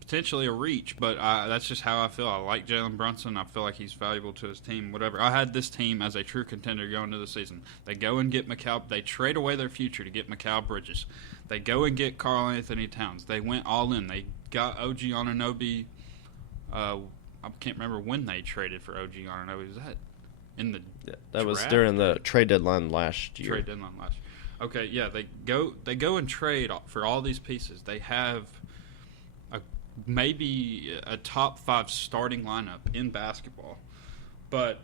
potentially a reach, but that's just how I feel. I like Jalen Brunson. I feel like he's valuable to his team, whatever. I had this team as a true contender going into the season. They go and get They trade away their future to get Mikal Bridges. They go and get Karl Anthony Towns. They went all in. They got OG Anunoby. I can't remember when they traded for OG Anunoby. Was that in the that was during the trade deadline last year. Okay, yeah, they go and trade for all these pieces. They have maybe a top 5 starting lineup in basketball. But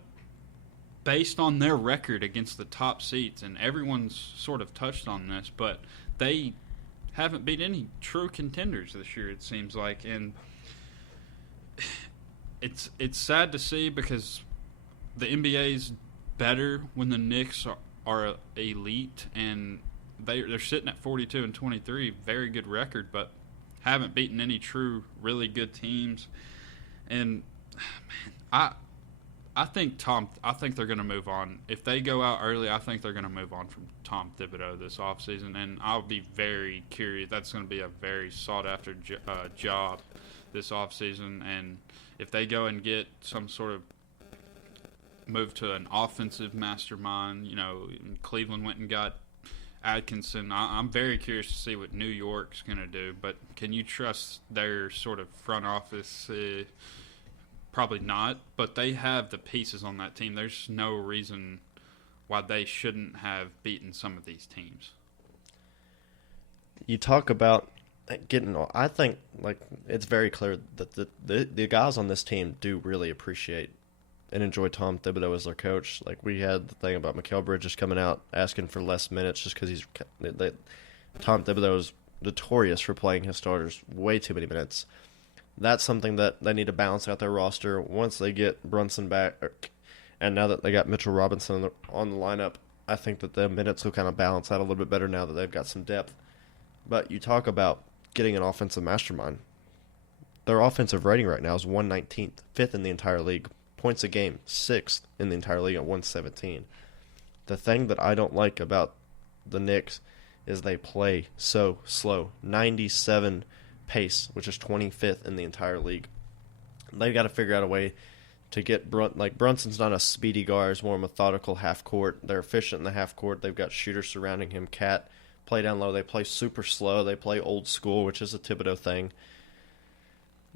based on their record against the top seeds, and everyone's sort of touched on this, but they haven't beat any true contenders this year, it seems like. And it's sad to see because the NBA's better when the Knicks are elite, and they're sitting at 42-23, very good record, but haven't beaten any true, really good teams. And man, I think they're going to move on. If they go out early, I think they're going to move on from Tom Thibodeau this offseason, and I'll be very curious. That's going to be a very sought-after job this offseason, and if they go and get some sort of move to an offensive mastermind, Cleveland went and got Atkinson. I'm very curious to see what New York's going to do, but can you trust their sort of front office? Probably not, but they have the pieces on that team. There's no reason why they shouldn't have beaten some of these teams. You talk about I think it's very clear that the guys on this team do really appreciate and enjoy Tom Thibodeau as their coach. Like, we had the thing about Mikal Bridges coming out asking for less minutes just because Tom Thibodeau is notorious for playing his starters way too many minutes. That's something that they need to balance out their roster once they get Brunson back. And now that they got Mitchell Robinson on the lineup, I think that the minutes will kind of balance out a little bit better now that they've got some depth. But you talk about getting an offensive mastermind. Their offensive rating right now is 119th, 5th in the entire league. Points a game, 6th in the entire league at 117. The thing that I don't like about the Knicks is they play so slow. 97 pace, which is 25th in the entire league. They've got to figure out a way to get Brunson's not a speedy guard, he's more methodical half court. They're efficient in the half court. They've got shooters surrounding him. Cat play down low. They play super slow. They play old school, which is a Thibodeau thing.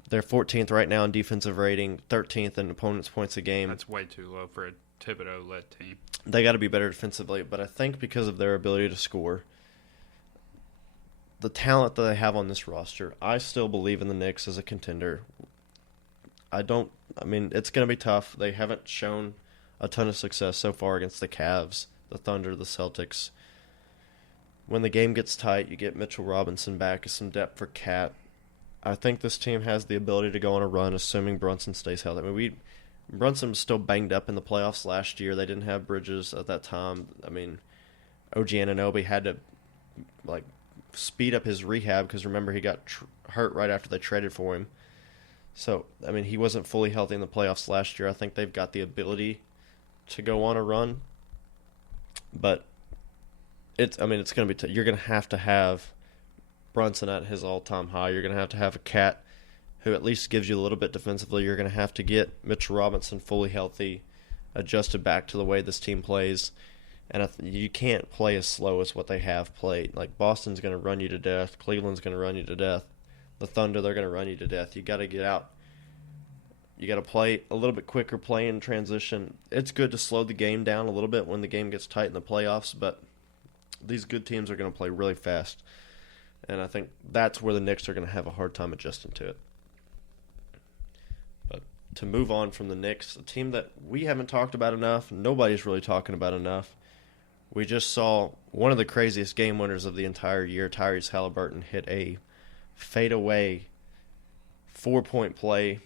They're 14th right now in defensive rating, 13th in opponents' points a game. That's way too low for a Thibodeau-led team. They got to be better defensively, but I think because of their ability to score, the talent that they have on this roster, I still believe in the Knicks as a contender. It's going to be tough. They haven't shown a ton of success so far against the Cavs, the Thunder, the Celtics. When the game gets tight, you get Mitchell Robinson back as some depth for Cat. I think this team has the ability to go on a run, assuming Brunson stays healthy. Brunson was still banged up in the playoffs last year. They didn't have Bridges at that time. OG Anunoby had to speed up his rehab because remember he got hurt right after they traded for him. So he wasn't fully healthy in the playoffs last year. I think they've got the ability to go on a run, but it's going to be you're going to have Brunson at his all-time high. You're going to have a Cat who at least gives you a little bit defensively. You're going to have to get Mitchell Robinson fully healthy, adjusted back to the way this team plays. And you can't play as slow as what they have played. Like, Boston's going to run you to death. Cleveland's going to run you to death. The Thunder, they're going to run you to death. You got to get out. You got to play a little bit quicker, play in transition. It's good to slow the game down a little bit when the game gets tight in the playoffs, but these good teams are going to play really fast. And I think that's where the Knicks are going to have a hard time adjusting to it. But to move on from the Knicks, a team that we haven't talked about enough, nobody's really talking about enough. We just saw one of the craziest game winners of the entire year. Tyrese Halliburton hit a fadeaway 4-point play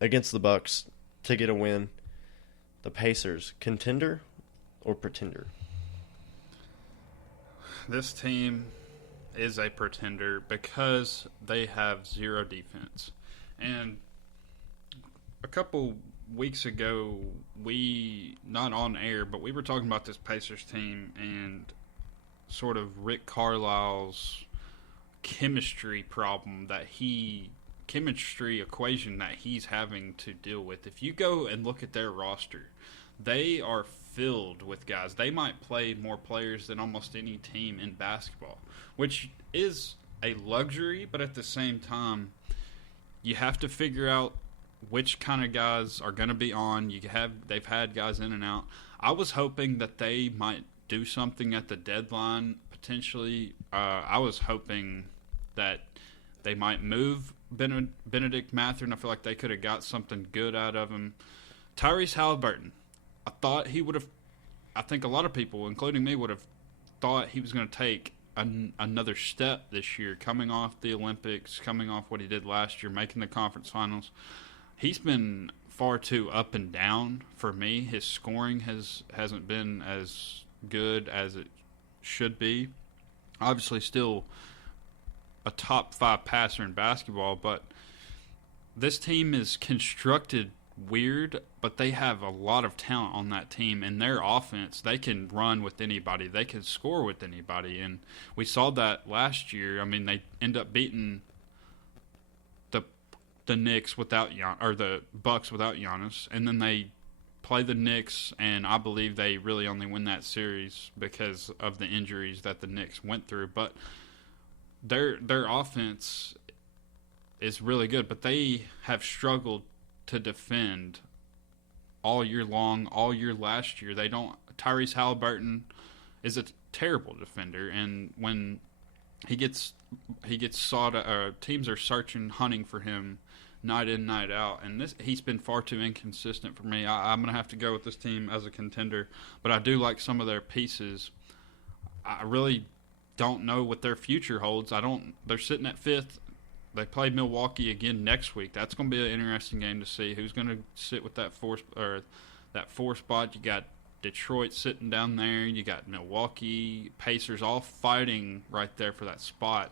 against the Bucks to get a win. The Pacers, contender or pretender? This team is a pretender because they have zero defense. And a couple weeks ago, we, not on air, but we were talking about this Pacers team and sort of Rick Carlisle's chemistry equation that he's having to deal with. If you go and look at their roster, they are filled with guys. They might play more players than almost any team in basketball, which is a luxury, but at the same time, you have to figure out which kind of guys are going to be on. They've had guys in and out. I was hoping that they might do something at the deadline, potentially. I was hoping that they might move Benedict Mathurin. I feel like they could have got something good out of him. Tyrese Halliburton, I think a lot of people, including me, would have thought he was going to take another step this year, coming off the Olympics, coming off what he did last year, making the conference finals. He's been far too up and down for me. His scoring hasn't been as good as it should be. Obviously still a top 5 passer in basketball, but this team is constructed weird, but they have a lot of talent on that team. And their offense, they can run with anybody. They can score with anybody. And we saw that last year. I mean, they end up beating the Knicks without or the Bucks without Giannis, and then they play the Knicks, and I believe they really only win that series because of the injuries that the Knicks went through. But their offense is really good, but they have struggled to defend all year long, all year last year. They don't. Tyrese Halliburton is a terrible defender, and when he gets sought, teams are searching, hunting for him night in, night out, and he's been far too inconsistent for me. I'm going to have to go with this team as a contender, but I do like some of their pieces. I really don't know what their future holds. They're sitting at 5th. They play Milwaukee again next week. That's going to be an interesting game to see who's going to sit with that 4 spot. You got Detroit sitting down there. You got Milwaukee, Pacers all fighting right there for that spot.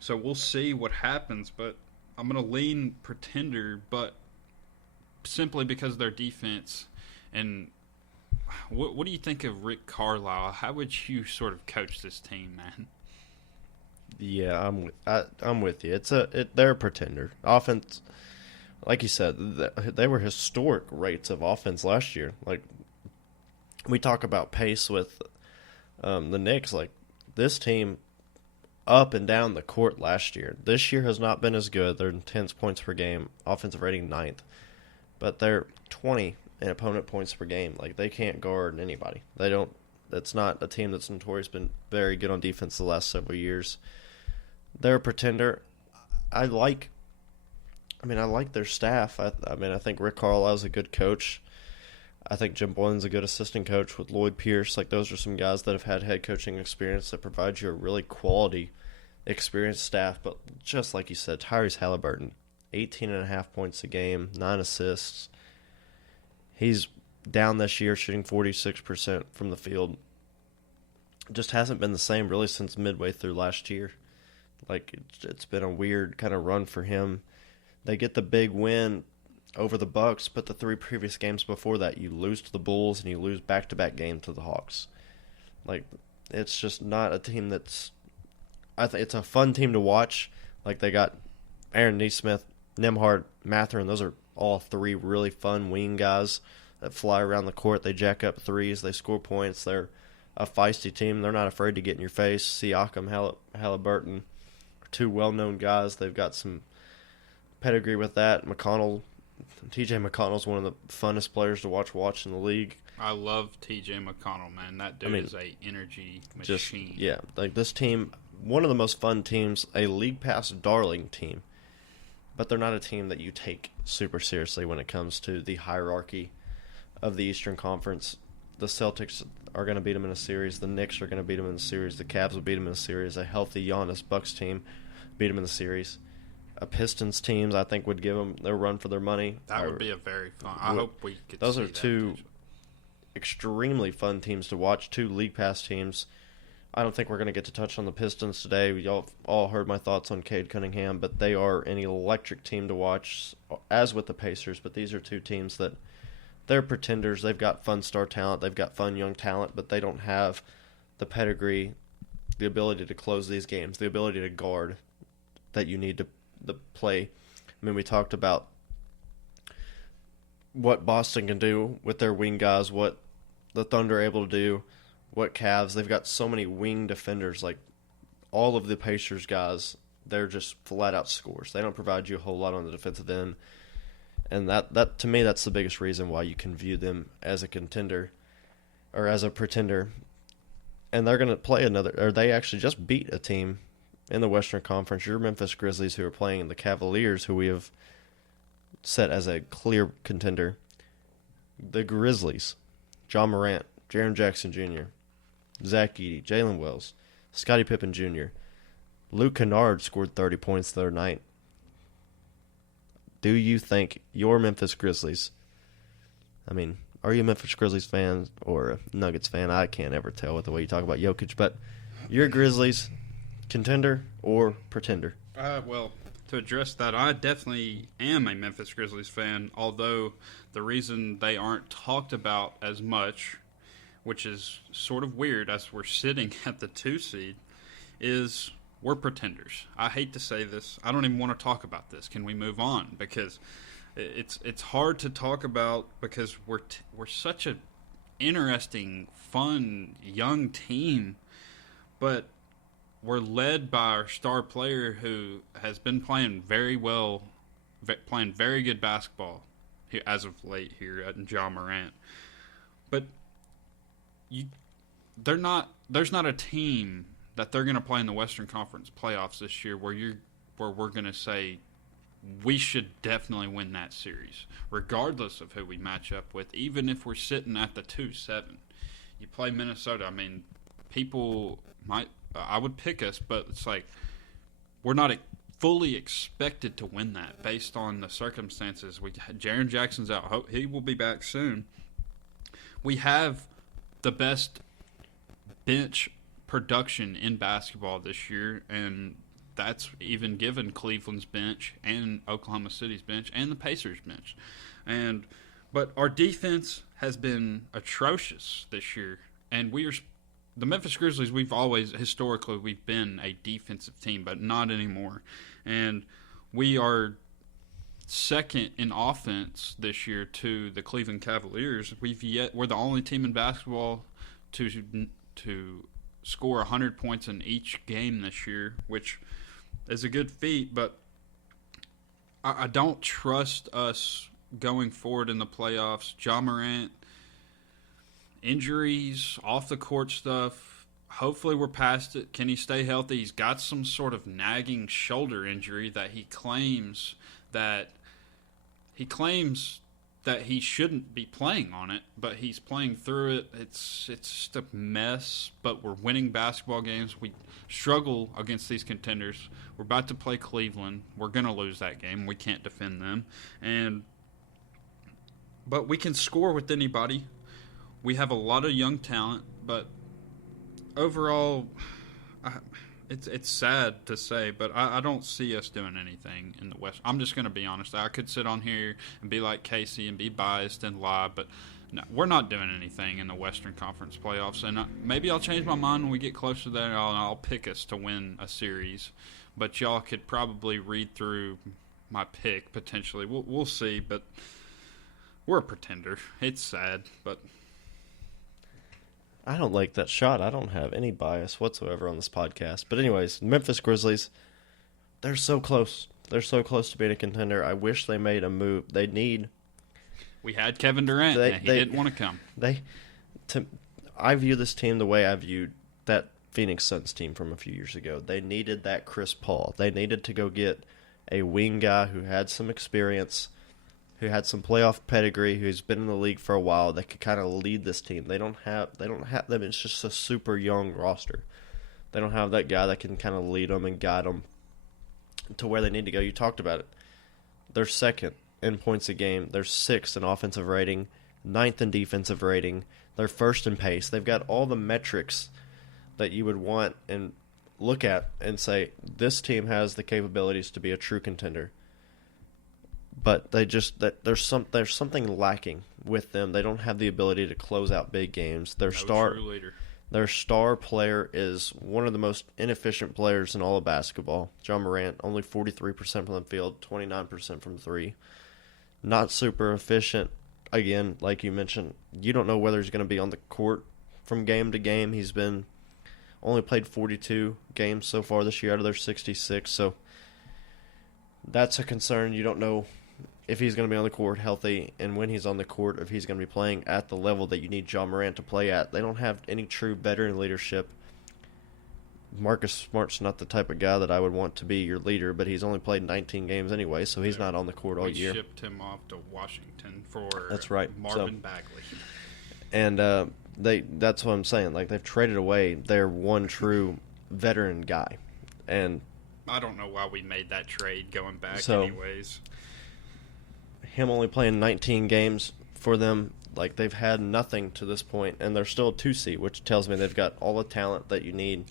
So we'll see what happens, but I'm going to lean pretender, but simply because of their defense. And what do you think of Rick Carlisle? How would you sort of coach this team, man? Yeah, I'm with you. They're a pretender. Offense, like you said, they were historic rates of offense last year. Like, we talk about pace with the Knicks. Like, this team up and down the court last year. This year has not been as good. They're 10 points per game, offensive rating 9th. But they're 20 in opponent points per game. Like, they can't guard anybody. They don't. That's not a team that's notorious been very good on defense the last several years. They're a pretender. I like their staff. I think Rick Carlisle is a good coach. I think Jim Boylan's a good assistant coach with Lloyd Pierce. Like, those are some guys that have had head coaching experience that provide you a really quality, experienced staff. But just like you said, Tyrese Halliburton, 18.5 points a game, 9 assists. He's down this year, shooting 46% from the field. Just hasn't been the same really since midway through last year. Like, it's been a weird kind of run for him. They get the big win over the Bucks, but the 3 previous games before that, you lose to the Bulls and you lose back-to-back games to the Hawks. Like, it's just not a team that's... I think it's a fun team to watch. Like, they got Aaron Nesmith, Nembhard, Mathurin. Those are all 3 really fun wing guys that fly around the court. They jack up threes. They score points. They're a feisty team. They're not afraid to get in your face. Siakam, Halliburton, 2 well-known guys. They've got some pedigree with that. TJ McConnell's one of the funnest players to watch in the league. I love TJ McConnell, man. That dude is a energy machine. Like, this team, one of the most fun teams, a league pass darling team. But they're not a team that you take super seriously when it comes to the hierarchy of the Eastern Conference. The Celtics are going to beat them in a series. The Knicks are going to beat them in a series. The Cavs will beat them in a series. A healthy Giannis Bucks team beat them in the series. A Pistons teams, I think, would give them their run for their money. That would be a very fun. I hope we could. Those are 2 extremely fun teams to watch. 2 league pass teams. I don't think we're going to get to touch on the Pistons today. Y'all all heard my thoughts on Cade Cunningham, but they are an electric team to watch, as with the Pacers. But these are 2 teams that they're pretenders. They've got fun star talent. They've got fun young talent, but they don't have the pedigree, the ability to close these games, the ability to guard that you need to play. I mean, we talked about what Boston can do with their wing guys, what the Thunder are able to do, what Cavs. They've got so many wing defenders. Like, all of the Pacers guys, they're just flat-out scores. They don't provide you a whole lot on the defensive end. And that to me, that's the biggest reason why you can view them as a contender or as a pretender. And they're going to play they actually just beat a team in the Western Conference, your Memphis Grizzlies, who are playing the Cavaliers, who we have set as a clear contender. The Grizzlies, John Morant, Jaren Jackson Jr., Zach Edey, Jalen Wells, Scottie Pippen Jr., Luke Kennard scored 30 points the other night. Do you think your Memphis Grizzlies, I mean, are you a Memphis Grizzlies fan or a Nuggets fan? I can't ever tell with the way you talk about Jokic, but your Grizzlies, Contender or pretender? Well, to address that, I definitely am a Memphis Grizzlies fan, although the reason they aren't talked about as much, which is sort of weird as we're sitting at the 2 seed, is we're pretenders. I hate to say this. I don't even want to talk about this. Can we move on? Because it's hard to talk about because we're such a interesting, fun, young team, but we're led by our star player who has been playing very well, playing very good basketball here as of late here at Ja Morant. But there's not a team that they're going to play in the Western Conference playoffs this year where we're going to say we should definitely win that series, regardless of who we match up with, even if we're sitting at the 2-7. You play Minnesota. I mean, people might. I would pick us, but it's like we're not fully expected to win that based on the circumstances. Jaren Jackson's out. He will be back soon. We have the best bench production in basketball this year, and that's even given Cleveland's bench and Oklahoma City's bench and the Pacers' bench. But our defense has been atrocious this year, and the Memphis Grizzlies, we've been a defensive team, but not anymore. And we are second in offense this year to the Cleveland Cavaliers. We're the only team in basketball to score 100 points in each game this year, which is a good feat, but I don't trust us going forward in the playoffs. Ja Morant, injuries, off the court stuff. Hopefully we're past it. Can he stay healthy? He's got some sort of nagging shoulder injury that he claims that he shouldn't be playing on it, but he's playing through it. It's just a mess, but we're winning basketball games. We struggle against these contenders. We're about to play Cleveland. We're going to lose that game. We can't defend them. But we can score with anybody. We have a lot of young talent, but overall, it's sad to say, but I don't see us doing anything in the West. I'm just going to be honest. I could sit on here and be like Kasey and be biased and lie, but no, we're not doing anything in the Western Conference playoffs. And maybe I'll change my mind when we get closer to that, and I'll pick us to win a series. But y'all could probably read through my pick potentially. We'll see, but we're a pretender. It's sad, but I don't like that shot. I don't have any bias whatsoever on this podcast. But anyways, Memphis Grizzlies, they're so close. They're so close to being a contender. I wish they made a move. We had Kevin Durant. He didn't want to come. I view this team the way I viewed that Phoenix Suns team from a few years ago. They needed that Chris Paul. They needed to go get a wing guy who had some experience, who had some playoff pedigree, who's been in the league for a while, that could kind of lead this team. They don't have them. It's just a super young roster. They don't have that guy that can kind of lead them and guide them to where they need to go. You talked about it. They're second in points a game. They're sixth in offensive rating, ninth in defensive rating. They're first in pace. They've got all the metrics that you would want and look at and say, this team has the capabilities to be a true contender. But there's something lacking with them. They don't have the ability to close out big games. Their star player is one of the most inefficient players in all of basketball. Ja Morant, only 43% from the field, 29% from three. Not super efficient. Again, like you mentioned, you don't know whether he's going to be on the court from game to game. He's only played 42 games so far this year out of their 66, so that's a concern. You don't know if he's going to be on the court healthy, and when he's on the court, if he's going to be playing at the level that you need Ja Morant to play at. They don't have any true veteran leadership. Marcus Smart's not the type of guy that I would want to be your leader, but he's only played 19 games anyway, so he's not on the court all year. We shipped him off to Washington for that's right. Marvin Bagley. And that's what I'm saying. Like, they've traded away their one true veteran guy. And I don't know why we made that trade going back anyways. Him only playing 19 games for them, like, they've had nothing to this point, and they're still a 2 seed, which tells me they've got all the talent that you need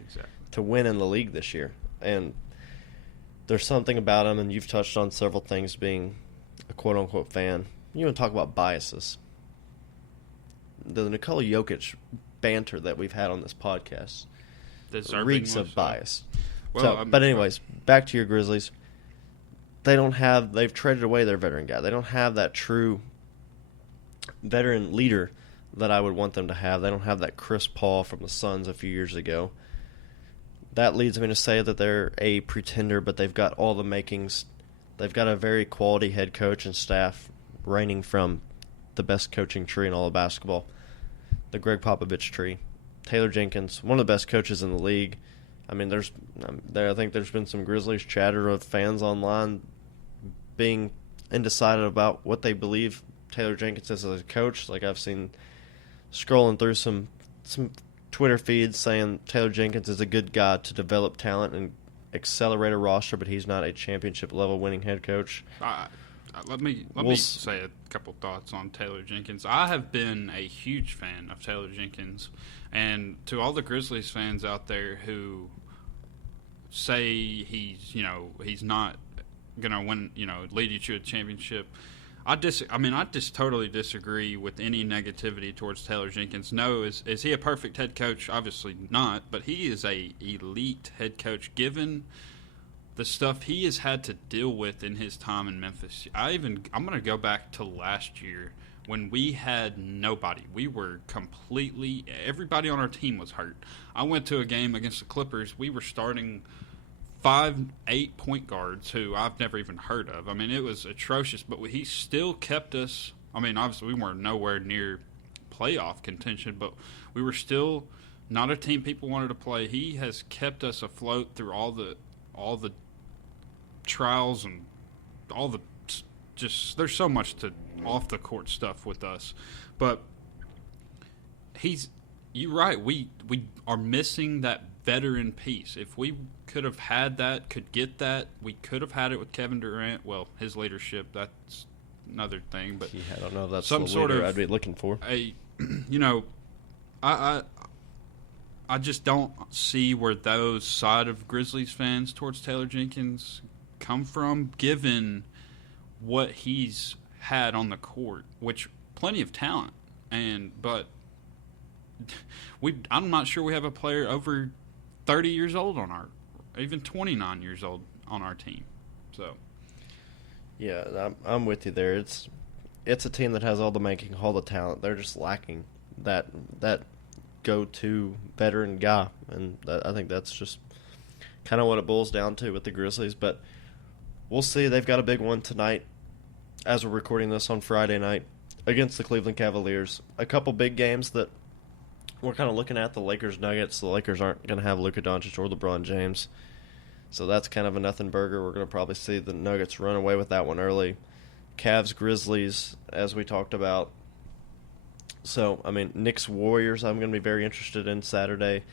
to win in the league this year. And there's something about him, and you've touched on several things being a quote-unquote fan. You want to talk about biases. The Nikola Jokic banter that we've had on this podcast reeks of bias. Well, but anyways, back to your Grizzlies. They've traded away their veteran guy. They don't have that true veteran leader that I would want them to have. They don't have that Chris Paul from the Suns a few years ago. That leads me to say that they're a pretender, but they've got all the makings. They've got a very quality head coach and staff reigning from the best coaching tree in all of basketball, the Greg Popovich tree. Taylor Jenkins, one of the best coaches in the league. I mean, I think there's been some Grizzlies chatter of fans online being undecided about what they believe Taylor Jenkins is as a coach. Like, I've seen scrolling through some Twitter feeds saying Taylor Jenkins is a good guy to develop talent and accelerate a roster, but he's not a championship level winning head coach. Let me say a couple thoughts on Taylor Jenkins. I have been a huge fan of Taylor Jenkins, and to all the Grizzlies fans out there who say he's not gonna win, lead you to a championship, I just totally disagree with any negativity towards Taylor Jenkins. No, is he a perfect head coach? Obviously not, but he is a elite head coach given the stuff he has had to deal with in his time in Memphis. I'm going to go back to last year when we had nobody. We were everybody on our team was hurt. I went to a game against the Clippers. We were starting 5'8" point guards who I've never even heard of. I mean, it was atrocious, but he still kept us. I mean, obviously we weren't nowhere near playoff contention, but we were still not a team people wanted to play. He has kept us afloat through all the trials and all the there's so much to off the court stuff with us, but you're right. We are missing that veteran piece. If we could have had that, could get that, we could have had it with Kevin Durant. Well, his leadership, that's another thing. But I don't know if that's some the sort leader of I'd be looking for. I just don't see where those side of Grizzlies fans towards Taylor Jenkins come from, given what he's had on the court, which plenty of talent, but I'm not sure we have a player over 30 years old even 29 years old on our team. So, yeah, I'm with you there. It's a team that has all the making, all the talent. They're just lacking that go-to veteran guy, and I think that's just kind of what it boils down to with the Grizzlies. But we'll see. They've got a big one tonight as we're recording this on Friday night against the Cleveland Cavaliers. A couple big games that we're kind of looking at. The Lakers-Nuggets. The Lakers aren't going to have Luka Doncic or LeBron James, so that's kind of a nothing burger. We're going to probably see the Nuggets run away with that one early. Cavs-Grizzlies, as we talked about. So, I mean, Knicks-Warriors I'm going to be very interested in Saturday.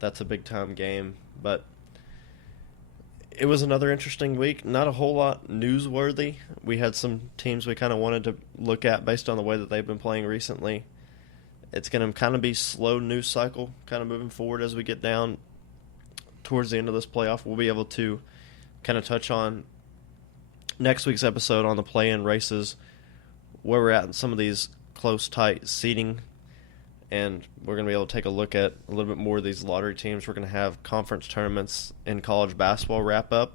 That's a big-time game. But it was another interesting week. Not a whole lot newsworthy. We had some teams we kind of wanted to look at based on the way that they've been playing recently. It's going to kind of be slow news cycle kind of moving forward as we get down towards the end of this playoff. We'll be able to kind of touch on next week's episode on the play-in races, where we're at in some of these close, tight seating, and we're going to be able to take a look at a little bit more of these lottery teams. We're going to have conference tournaments in college basketball wrap up.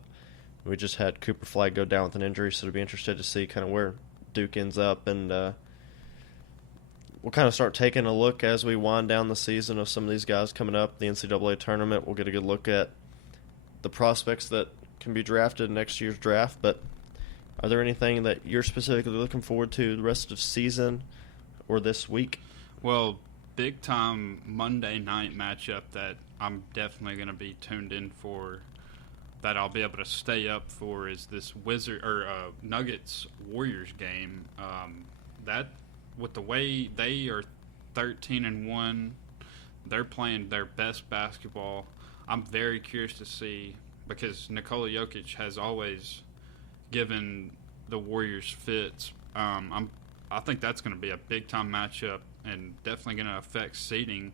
We just had Cooper Flag go down with an injury, so to be interested to see kind of where Duke ends up, and we'll kind of start taking a look as we wind down the season of some of these guys coming up. The NCAA tournament, we'll get a good look at the prospects that can be drafted in next year's draft. But are there anything that you're specifically looking forward to the rest of season or this week? Well, big time Monday night matchup that I'm definitely going to be tuned in for, that I'll be able to stay up for, is this Nuggets Warriors game. That, with the way they are 13-1, they're playing their best basketball. I'm very curious to see, because Nikola Jokic has always given the Warriors fits. I think that's going to be a big time matchup and definitely going to affect seeding.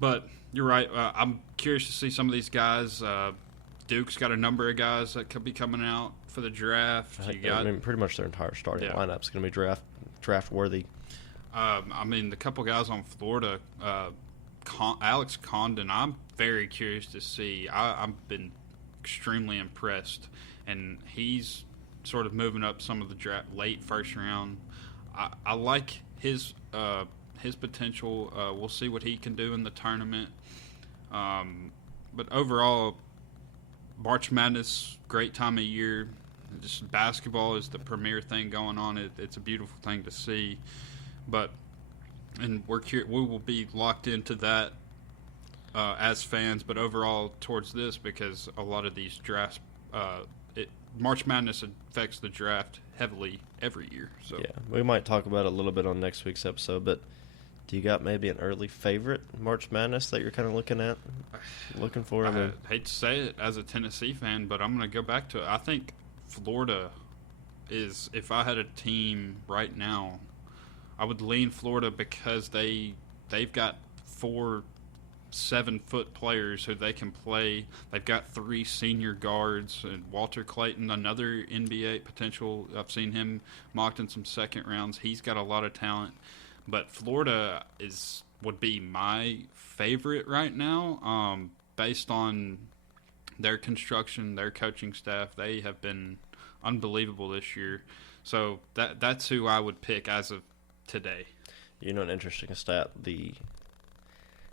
But you're right. I'm curious to see some of these guys. Duke's got a number of guys that could be coming out for the draft. I mean, pretty much their entire starting lineup's going to be draft worthy. I mean, the couple guys on Florida, Alex Condon, I'm very curious to see. I've been extremely impressed, and he's sort of moving up some of the draft late first round. I like his potential. We'll see what he can do in the tournament. But overall, March Madness, great time of year. Just basketball is the premier thing going on. It's a beautiful thing to see. And we will be locked into that as fans. But overall, towards this, because a lot of these drafts, March Madness affects the draft heavily every year. So yeah, we might talk about it a little bit on next week's episode. But do you got maybe an early favorite March Madness that you're kind of looking for? I hate to say it as a Tennessee fan, but I'm going to go back to it. I think Florida is, if I had a team right now, I would lean Florida because they've got 4 7-foot players who they can play. They've got 3 senior guards, and Walter Clayton, another NBA potential. I've seen him mocked in some second rounds. He's got a lot of talent. But Florida would be my favorite right now, based on their construction, their coaching staff. They have been unbelievable this year. So that's who I would pick as of today. You know, an interesting stat, the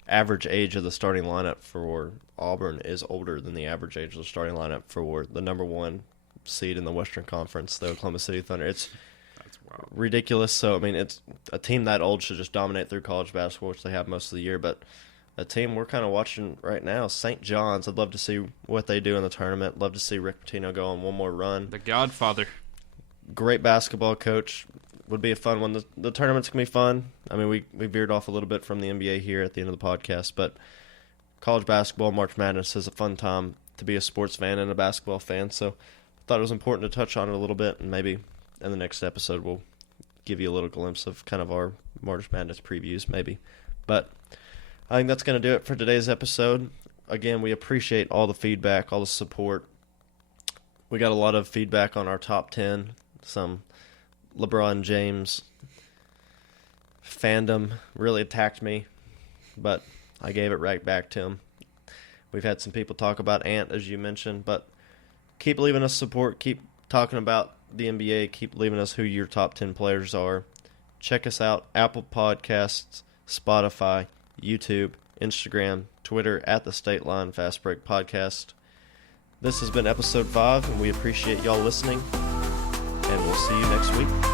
average age of the starting lineup for Auburn is older than the average age of the starting lineup for the number 1 seed in the Western Conference, the Oklahoma City Thunder. It's ridiculous. So, I mean, it's a team that old should just dominate through college basketball, which they have most of the year. But a team we're kind of watching right now, St. John's, I'd love to see what they do in the tournament. Love to see Rick Pitino go on one more run. The Godfather. Great basketball coach. Would be a fun one. The tournament's going to be fun. I mean, we veered off a little bit from the NBA here at the end of the podcast, but college basketball, March Madness is a fun time to be a sports fan and a basketball fan. So I thought it was important to touch on it a little bit, and maybe in the next episode we'll give you a little glimpse of kind of our March Madness previews maybe. But I think that's going to do it for today's episode. Again, we appreciate all the feedback, all the support. We got a lot of feedback on our top 10, some LeBron James fandom really attacked me, but I gave it right back to him. We've had some people talk about Ant, as you mentioned, but keep leaving us support, keep talking about the NBA, keep leaving us who your top 10 players are. Check us out, Apple Podcasts, Spotify, YouTube, Instagram, Twitter, at the State Line Fast Break Podcast. This has been episode 5, and we appreciate y'all listening, and we'll see you next week.